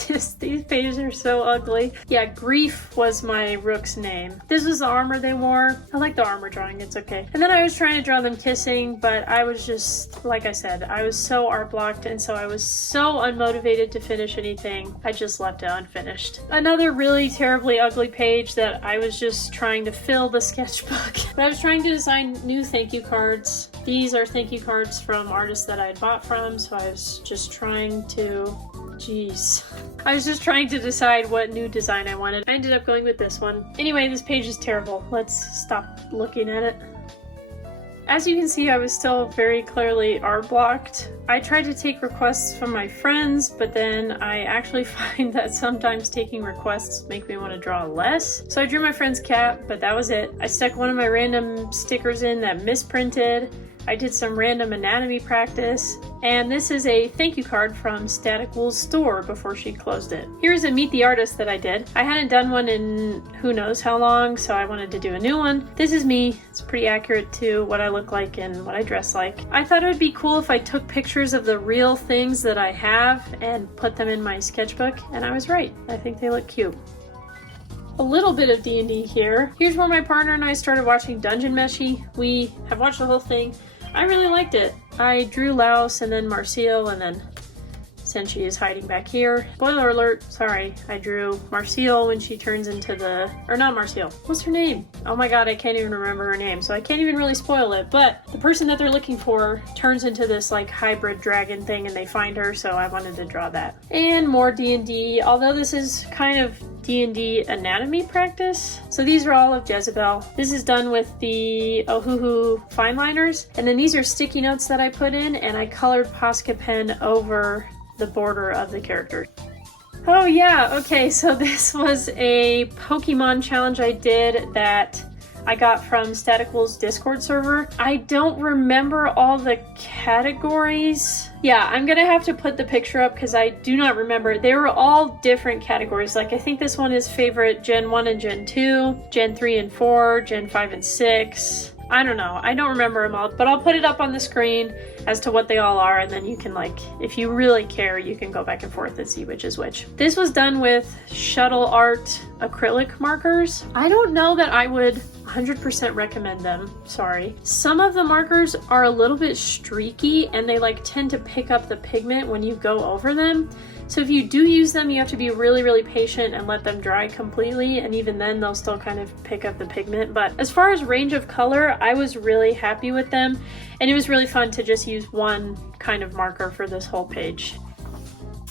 these pages are so ugly. Yeah, Grief was my rook's name. This was the armor they wore. I like the armor drawing, it's okay. And then I was trying to draw them kissing, but I was just, like I said, I was so art blocked, and so I was so unmotivated to finish anything. I just left it unfinished. Another really terribly ugly page that I was just trying to fill the sketchbook. But I was trying to design new thank you cards. These are thank you cards from artists that I had bought from, so I was just trying to I was just trying to decide what new design I wanted. I ended up going with this one. Anyway, this page is terrible. Let's stop looking at it. As you can see, I was still very clearly art blocked. I tried to take requests from my friends, but then I actually find that sometimes taking requests make me want to draw less. So I drew my friend's cat, but that was it. I stuck one of my random stickers in that misprinted. I did some random anatomy practice, and this is a thank you card from Static Wool's store before she closed it. Here's a Meet the Artist that I did. I hadn't done one in who knows how long, so I wanted to do a new one. This is me. It's pretty accurate to what I look like and what I dress like. I thought it would be cool if I took pictures of the real things that I have and put them in my sketchbook, and I was right. I think they look cute. A little bit of D&D here. Here's where my partner and I started watching Dungeon Meshi. We have watched the whole thing. I really liked it. I drew Laos and then Marcial, and then Senshi is hiding back here. Spoiler alert, sorry, I drew Marcial when she turns into the, or not Marcial, what's her name? Oh my god, I can't even remember her name, so I can't even really spoil it, but the person that they're looking for turns into this like hybrid dragon thing and they find her, so I wanted to draw that. And more D&D, although this is kind of D&D anatomy practice. So these are all of Jezebel. This is done with the Ohuhu fine liners, and then these are sticky notes that I put in, and I colored Posca pen over the border of the character. Oh yeah, okay, so this was a Pokemon challenge I did that I got from Static Wool's Discord server. I don't remember all the categories. Yeah, I'm gonna have to put the picture up because I do not remember. They were all different categories. Like I think this one is favorite Gen 1 and Gen 2, Gen 3 and 4, Gen 5 and 6. I don't know. I don't remember them all, but I'll put it up on the screen as to what they all are, and then you can, like, if you really care, you can go back and forth and see which is which. This was done with Shuttle Art acrylic markers. I don't know that I would 100% recommend them. Sorry. Some of the markers are a little bit streaky, and they like tend to pick up the pigment when you go over them. So if you do use them, you have to be really, really patient and let them dry completely, and even then they'll still kind of pick up the pigment. But as far as range of color, I was really happy with them, and it was really fun to just use one kind of marker for this whole page.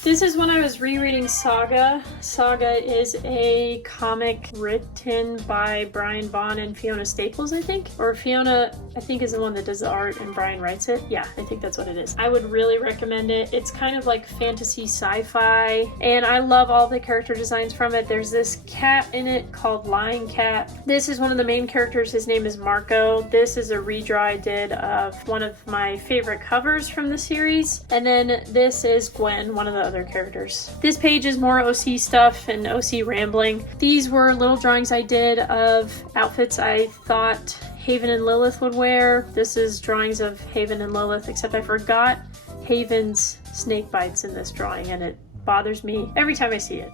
This is when I was rereading Saga. Saga is a comic written by Brian Vaughn and Fiona Staples, I think. Or Fiona, I think, is the one that does the art and Brian writes it. Yeah, I think that's what it is. I would really recommend it. It's kind of like fantasy sci-fi, and I love all the character designs from it. There's this cat in it called Lying Cat. This is one of the main characters. His name is Marco. This is a redraw I did of one of my favorite covers from the series. And then this is Gwen, one of the other characters. This page is more OC stuff and OC rambling. These were little drawings I did of outfits I thought Haven and Lilith would wear. This is drawings of Haven and Lilith, except I forgot Haven's snake bites in this drawing, and it bothers me every time I see it.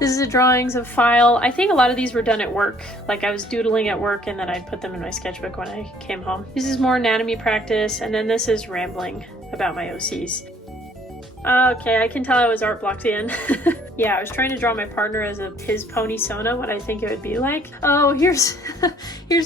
This is the drawings of File. I think a lot of these were done at work. Like I was doodling at work and then I'd put them in my sketchbook when I came home. This is more anatomy practice, and then this is rambling about my OCs. Okay, I can tell I was art blocked in. Yeah, I was trying to draw my partner as his pony Sona, what I think it would be like. Oh, here's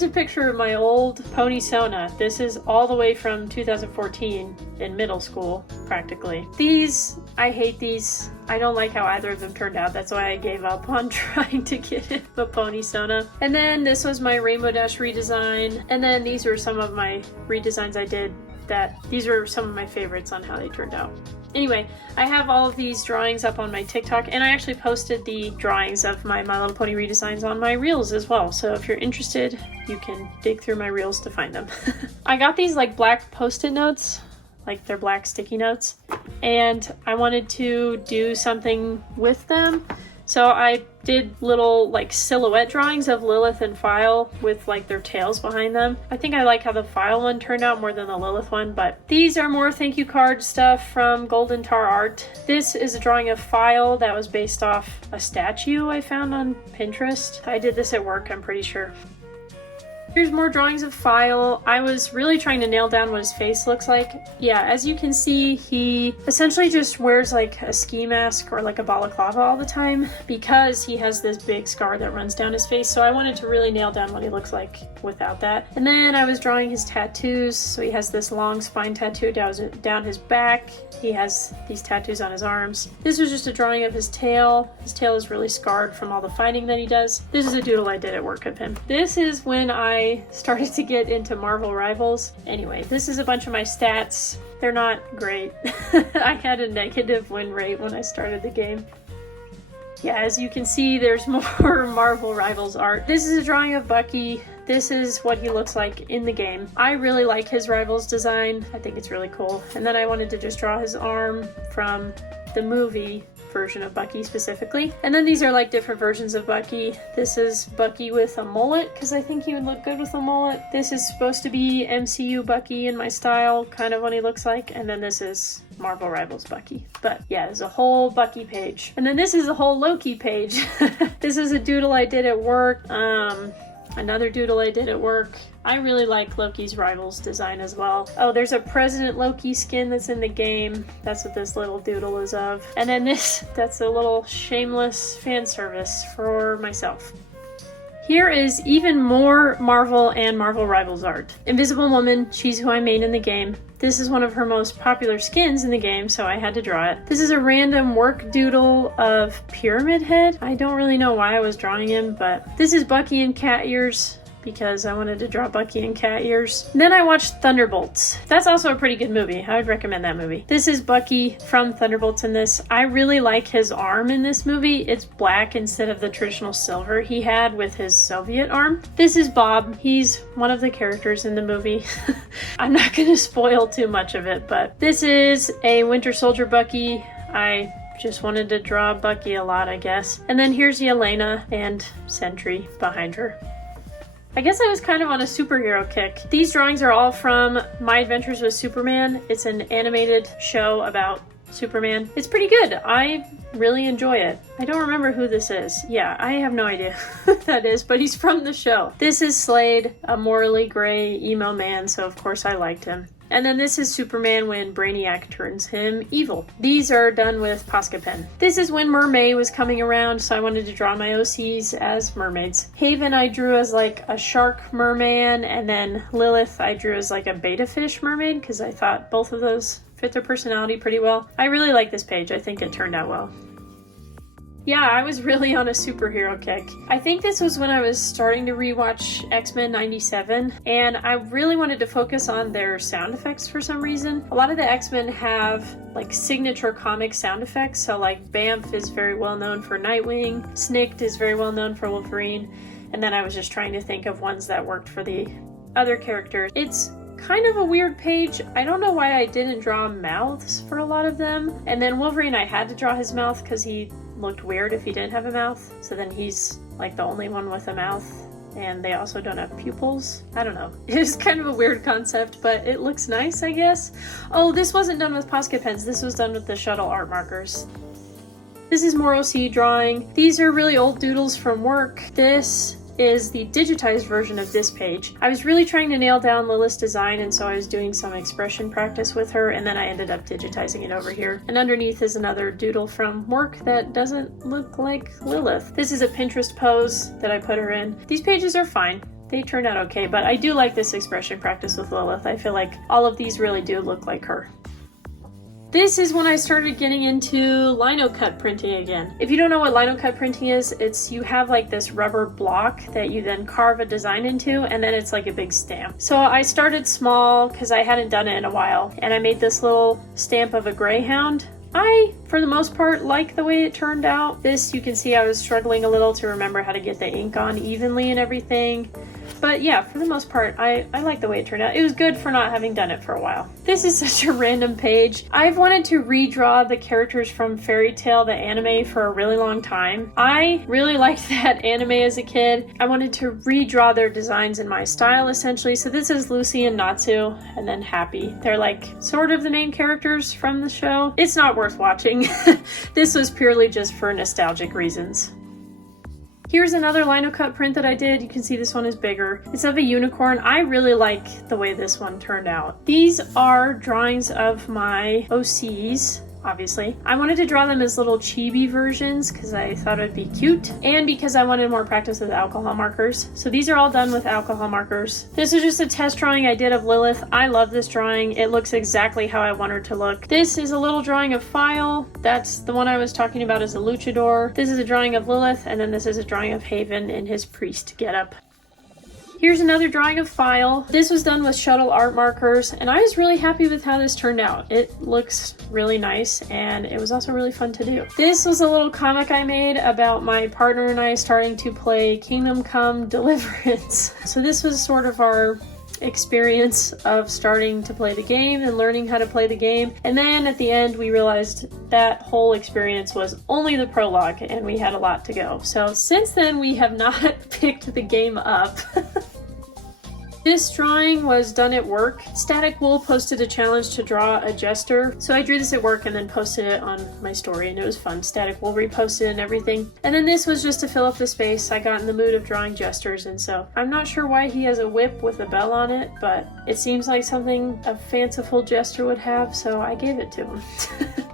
a picture of my old pony Sona. This is all the way from 2014 in middle school, practically. These, I hate these. I don't like how either of them turned out. That's why I gave up on trying to get it, the pony Sona. And then this was my Rainbow Dash redesign. And then these were some of my redesigns I did these were some of my favorites on how they turned out. Anyway, I have all of these drawings up on my TikTok, and I actually posted the drawings of my My Little Pony redesigns on my reels as well. So if you're interested, you can dig through my reels to find them. I got these like black post-it notes, like they're black sticky notes, and I wanted to do something with them. So I did little like silhouette drawings of Lilith and File with like their tails behind them. I think I like how the File one turned out more than the Lilith one, but these are more thank you card stuff from Golden Tar Art. This is a drawing of File that was based off a statue I found on Pinterest. I did this at work, I'm pretty sure. Here's more drawings of File. I was really trying to nail down what his face looks like. Yeah, as you can see, he essentially just wears like a ski mask or like a balaclava all the time because he has this big scar that runs down his face. So I wanted to really nail down what he looks like without that. And then I was drawing his tattoos. So he has this long spine tattoo down his back. He has these tattoos on his arms. This was just a drawing of his tail. His tail is really scarred from all the fighting that he does. This is a doodle I did at work of him. This is when I started to get into Marvel Rivals. Anyway, this is a bunch of my stats. They're not great. I had a negative win rate when I started the game. Yeah, as you can see, there's more Marvel Rivals art. This is a drawing of Bucky. This is what he looks like in the game. I really like his Rivals design. I think it's really cool. And then I wanted to just draw his arm from the movie version of Bucky specifically. And then these are like different versions of Bucky. This is Bucky with a mullet because I think he would look good with a mullet. This is supposed to be MCU Bucky in my style, kind of what he looks like. And then this is Marvel Rivals Bucky. But yeah, there's a whole Bucky page. And then this is a whole Loki page. This is a doodle I did at work. Another doodle I did at work. I really like Loki's Rivals design as well. Oh, there's a President Loki skin that's in the game. That's what this little doodle is of. And then this, that's a little shameless fan service for myself. Here is even more Marvel and Marvel Rivals art. Invisible Woman, she's who I made in the game. This is one of her most popular skins in the game, so I had to draw it. This is a random work doodle of Pyramid Head. I don't really know why I was drawing him, but this is Bucky and cat ears because I wanted to draw Bucky and cat ears. And then I watched Thunderbolts. That's also a pretty good movie. I would recommend that movie. This is Bucky from Thunderbolts in this. I really like his arm in this movie. It's black instead of the traditional silver he had with his Soviet arm. This is Bob. He's one of the characters in the movie. I'm not going to spoil too much of it, but this is a Winter Soldier Bucky. I just wanted to draw Bucky a lot, I guess. And then here's Yelena and Sentry behind her. I guess I was kind of on a superhero kick. These drawings are all from My Adventures with Superman. It's an animated show about Superman. It's pretty good. I really enjoy it. I don't remember who this is. Yeah, I have no idea who that is, but he's from the show. This is Slade, a morally gray emo man, so of course I liked him. And then this is Superman when Brainiac turns him evil. These are done with Posca pen. This is when Mermaid was coming around, so I wanted to draw my OCs as mermaids. Haven I drew as like a shark merman, and then Lilith I drew as like a beta fish mermaid, because I thought both of those fit their personality pretty well. I really like this page. I think it turned out well. Yeah, I was really on a superhero kick. I think this was when I was starting to rewatch X-Men 97, and I really wanted to focus on their sound effects for some reason. A lot of the X-Men have like signature comic sound effects, so like Bamf is very well known for Nightwing, Snikt is very well known for Wolverine, and then I was just trying to think of ones that worked for the other characters. It's kind of a weird page. I don't know why I didn't draw mouths for a lot of them. And then Wolverine, I had to draw his mouth because he looked weird if he didn't have a mouth. So then he's like the only one with a mouth. And they also don't have pupils. I don't know. It's kind of a weird concept, but it looks nice, I guess. Oh, this wasn't done with Posca pens. This was done with the Shuttle art markers. This is more OC drawing. These are really old doodles from work. This is the digitized version of this page. I was really trying to nail down Lilith's design, and so I was doing some expression practice with her, and then I ended up digitizing it over here. And underneath is another doodle from work that doesn't look like Lilith. This is a Pinterest pose that I put her in. These pages are fine. They turned out okay, but I do like this expression practice with Lilith. I feel like all of these really do look like her. This is when I started getting into lino cut printing again. If you don't know what lino cut printing is, it's you have like this rubber block that you then carve a design into, and then it's like a big stamp. So I started small because I hadn't done it in a while, and I made this little stamp of a greyhound. I, for the most part, like the way it turned out. This, you can see I was struggling a little to remember how to get the ink on evenly and everything. But yeah, for the most part, I like the way it turned out. It was good for not having done it for a while. This is such a random page. I've wanted to redraw the characters from Fairy Tail, the anime, for a really long time. I really liked that anime as a kid. I wanted to redraw their designs in my style, essentially. So this is Lucy and Natsu, and then Happy. They're like sort of the main characters from the show. It's not worth watching. This was purely just for nostalgic reasons. Here's another lino cut print that I did. You can see this one is bigger. It's of a unicorn. I really like the way this one turned out. These are drawings of my OCs. Obviously. I wanted to draw them as little chibi versions because I thought it would be cute and because I wanted more practice with alcohol markers. So these are all done with alcohol markers. This is just a test drawing I did of Lilith. I love this drawing. It looks exactly how I want her to look. This is a little drawing of File. That's the one I was talking about as a luchador. This is a drawing of Lilith, and then this is a drawing of Haven in his priest getup. Here's another drawing of File. This was done with shuttle art markers, and I was really happy with how this turned out. It looks really nice, and it was also really fun to do. This was a little comic I made about my partner and I starting to play Kingdom Come Deliverance. So this was sort of our experience of starting to play the game and learning how to play the game. And then at the end, we realized that whole experience was only the prologue, and we had a lot to go. So since then, we have not picked the game up. This drawing was done at work. Static Wool posted a challenge to draw a jester. So I drew this at work and then posted it on my story, and it was fun. Static Wool reposted and everything. And then this was just to fill up the space. I got in the mood of drawing jesters, and so I'm not sure why he has a whip with a bell on it, but it seems like something a fanciful jester would have, so I gave it to him.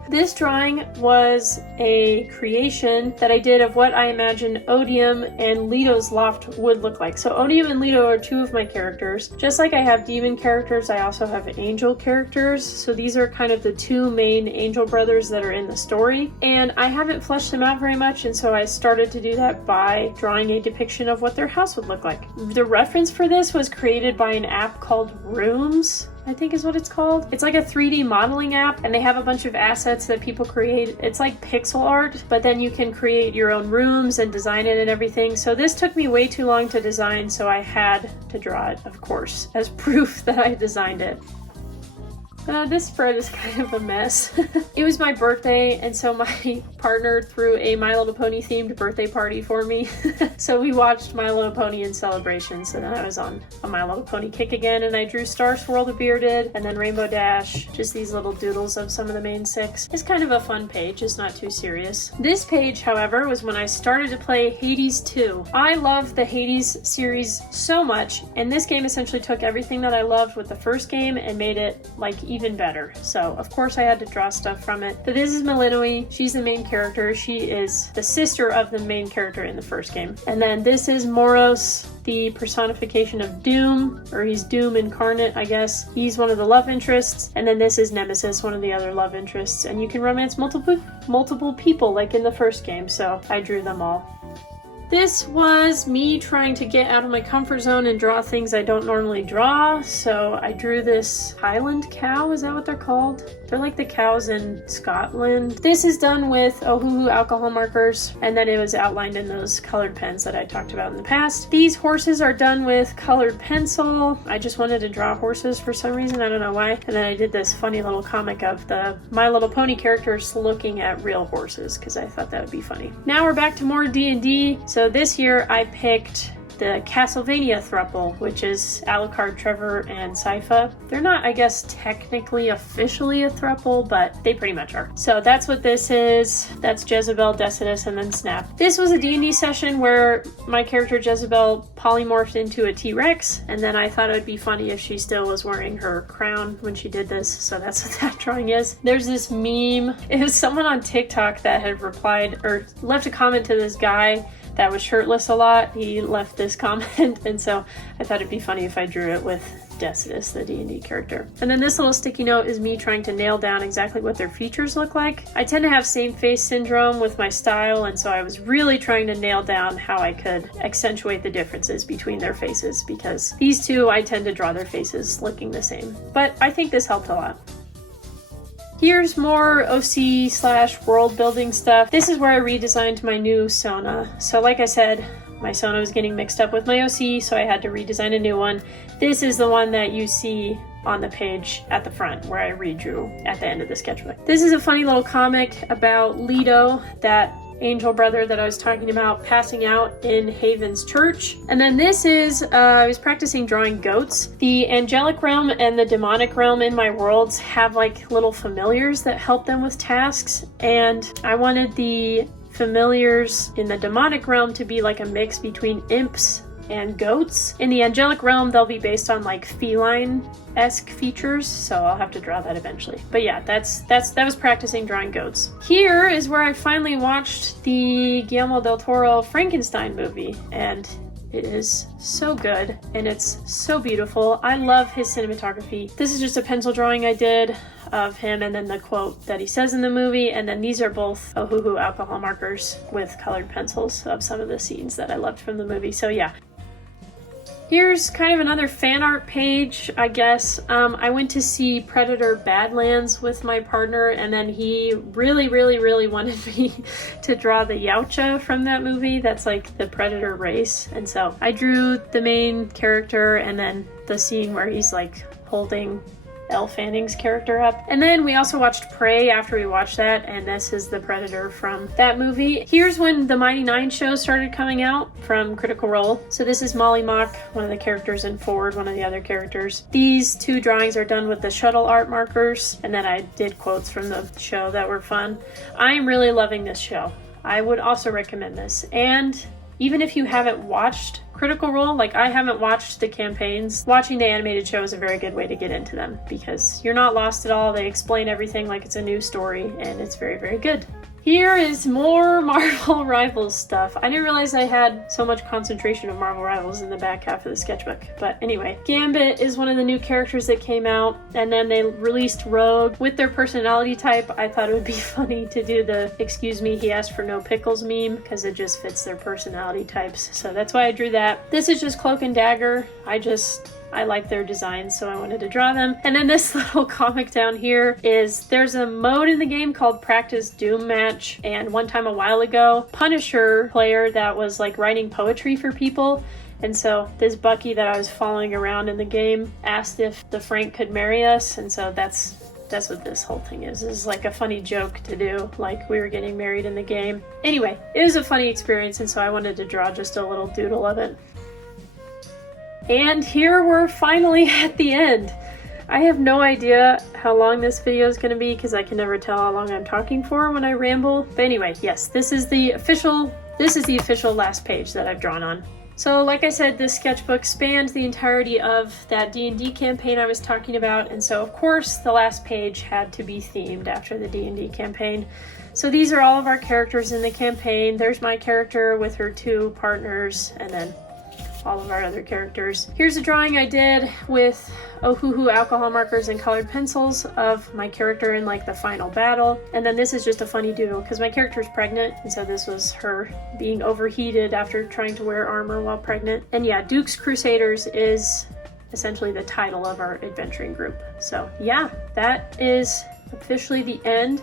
This drawing was a creation that I did of what I imagine Odium and Leto's loft would look like. So Odium and Leto are two of my characters. Just like I have demon characters, I also have angel characters. So these are kind of the two main angel brothers that are in the story. And I haven't fleshed them out very much, and so I started to do that by drawing a depiction of what their house would look like. The reference for this was created by an app called Rooms, I think is what it's called. It's like a 3D modeling app, and they have a bunch of assets that people create. It's like pixel art, but then you can create your own rooms and design it and everything. So this took me way too long to design, so I had to draw it, of course, as proof that I designed it. This spread is kind of a mess. It was my birthday, and so my partner threw a My Little Pony themed birthday party for me. So we watched My Little Pony in celebration. So then I was on a My Little Pony kick again, and I drew Star Swirl the Bearded, and then Rainbow Dash, just these little doodles of some of the main six. It's kind of a fun page, it's not too serious. This page, however, was when I started to play Hades 2. I love the Hades series so much, and this game essentially took everything that I loved with the first game and made it like even better. So of course I had to draw stuff from it. But this is Melinoi. She's the main character. She is the sister of the main character in the first game. And then this is Moros, the personification of Doom, or he's Doom incarnate, I guess. He's one of the love interests. And then this is Nemesis, one of the other love interests. And you can romance multiple people like in the first game. So I drew them all. This was me trying to get out of my comfort zone and draw things I don't normally draw. So I drew this Highland cow, is that what they're called? They're like the cows in Scotland. This is done with Ohuhu alcohol markers, and then it was outlined in those colored pens that I talked about in the past. These horses are done with colored pencil. I just wanted to draw horses for some reason, I don't know why. And then I did this funny little comic of the My Little Pony characters looking at real horses, because I thought that would be funny. Now we're back to more D&D. So this year I picked the Castlevania throuple, which is Alucard, Trevor, and Sypha. They're not, I guess, technically officially a throuple, but they pretty much are. So that's what this is. That's Jezebel, Decidus, and then Snap. This was a D&D session where my character Jezebel polymorphed into a T-Rex, and then I thought it would be funny if she still was wearing her crown when she did this, so that's what that drawing is. There's this meme. It was someone on TikTok that had replied, or left a comment to this guy that was shirtless a lot. He left this comment, and so I thought it'd be funny if I drew it with Decidus, the D&D character. And then this little sticky note is me trying to nail down exactly what their features look like. I tend to have same face syndrome with my style, and so I was really trying to nail down how I could accentuate the differences between their faces, because these two, I tend to draw their faces looking the same. But I think this helped a lot. Here's more OC / world building stuff. This is where I redesigned my new Sona. So like I said, my Sona was getting mixed up with my OC, so I had to redesign a new one. This is the one that you see on the page at the front where I redrew at the end of the sketchbook. This is a funny little comic about Leto, that angel brother that I was talking about passing out in Haven's church. And then this is, I was practicing drawing goats. The angelic realm and the demonic realm in my worlds have like little familiars that help them with tasks. And I wanted the familiars in the demonic realm to be like a mix between imps and goats. In the angelic realm, they'll be based on like feline-esque features, so I'll have to draw that eventually. But yeah, that was practicing drawing goats. Here is where I finally watched the Guillermo del Toro Frankenstein movie, and it is so good and it's so beautiful. I love his cinematography. This is just a pencil drawing I did of him and then the quote that he says in the movie, and then these are both Ohuhu alcohol markers with colored pencils of some of the scenes that I loved from the movie. So yeah. Here's kind of another fan art page, I guess. I went to see Predator Badlands with my partner, and then he really wanted me to draw the Yautja from that movie. That's like the Predator race. And so I drew the main character and then the scene where he's like holding Elle Fanning's character up. And then we also watched Prey after we watched that, and this is the Predator from that movie. Here's when the Mighty Nein show started coming out from Critical Role. So this is Molly Mock, one of the characters, and Ford, one of the other characters. These two drawings are done with the shuttle art markers, and then I did quotes from the show that were fun. I'm really loving this show. I would also recommend this. And even if you haven't watched Critical Role, like I haven't watched the campaigns, watching the animated show is a very good way to get into them because you're not lost at all. They explain everything like it's a new story, and it's very good. Here is more Marvel Rivals stuff. I didn't realize I had so much concentration of Marvel Rivals in the back half of the sketchbook. But anyway, Gambit is one of the new characters that came out, and then they released Rogue with their personality type. I thought it would be funny to do the "excuse me, he asked for no pickles" meme because it just fits their personality types. So that's why I drew that. This is just Cloak and Dagger. I like their designs, so I wanted to draw them. And then this little comic down here is, there's a mode in the game called Practice Doom Match, and one time a while ago, Punisher player that was like writing poetry for people, and so this Bucky that I was following around in the game asked if the Frank could marry us, and so that's what this whole thing is. This is like a funny joke to do, like we were getting married in the game. Anyway, it was a funny experience, and so I wanted to draw just a little doodle of it. And here we're finally at the end. I have no idea how long this video is going to be because I can never tell how long I'm talking for when I ramble. But anyway, yes, this is the official last page that I've drawn on. So like I said, this sketchbook spans the entirety of that D&D campaign I was talking about, and so of course the last page had to be themed after the D&D campaign. So these are all of our characters in the campaign. There's my character with her two partners, and then all of our other characters. Here's a drawing I did with Ohuhu alcohol markers and colored pencils of my character in like the final battle. And then this is just a funny doodle because my character is pregnant, and so this was her being overheated after trying to wear armor while pregnant. And yeah, Duke's Crusaders is essentially the title of our adventuring group. So yeah, that is officially the end.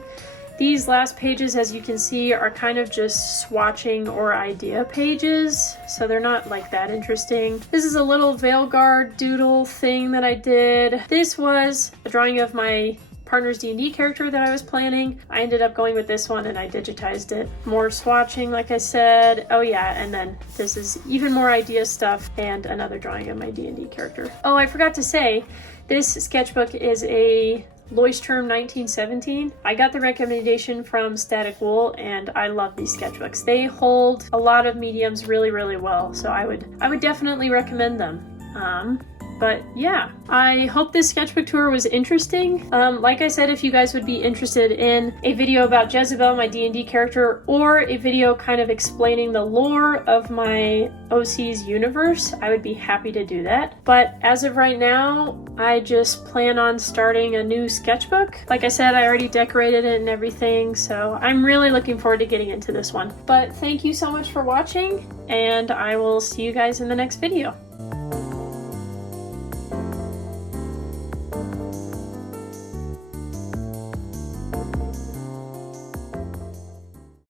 These last pages, as you can see, are kind of just swatching or idea pages, so they're not like that interesting. This is a little Veilguard doodle thing that I did. This was a drawing of my partner's D&D character that I was planning. I ended up going with this one and I digitized it. More swatching, like I said. Oh yeah, and then this is even more idea stuff and another drawing of my D&D character. Oh, I forgot to say, this sketchbook is a Leuchtturm 1917. I got the recommendation from Static Wool, and I love these sketchbooks. They hold a lot of mediums really well, so I would definitely recommend them. But yeah, I hope this sketchbook tour was interesting. Like I said, if you guys would be interested in a video about Jezebel, my D&D character, or a video kind of explaining the lore of my OC's universe, I would be happy to do that. But as of right now, I just plan on starting a new sketchbook. Like I said, I already decorated it and everything, so I'm really looking forward to getting into this one. But thank you so much for watching, and I will see you guys in the next video.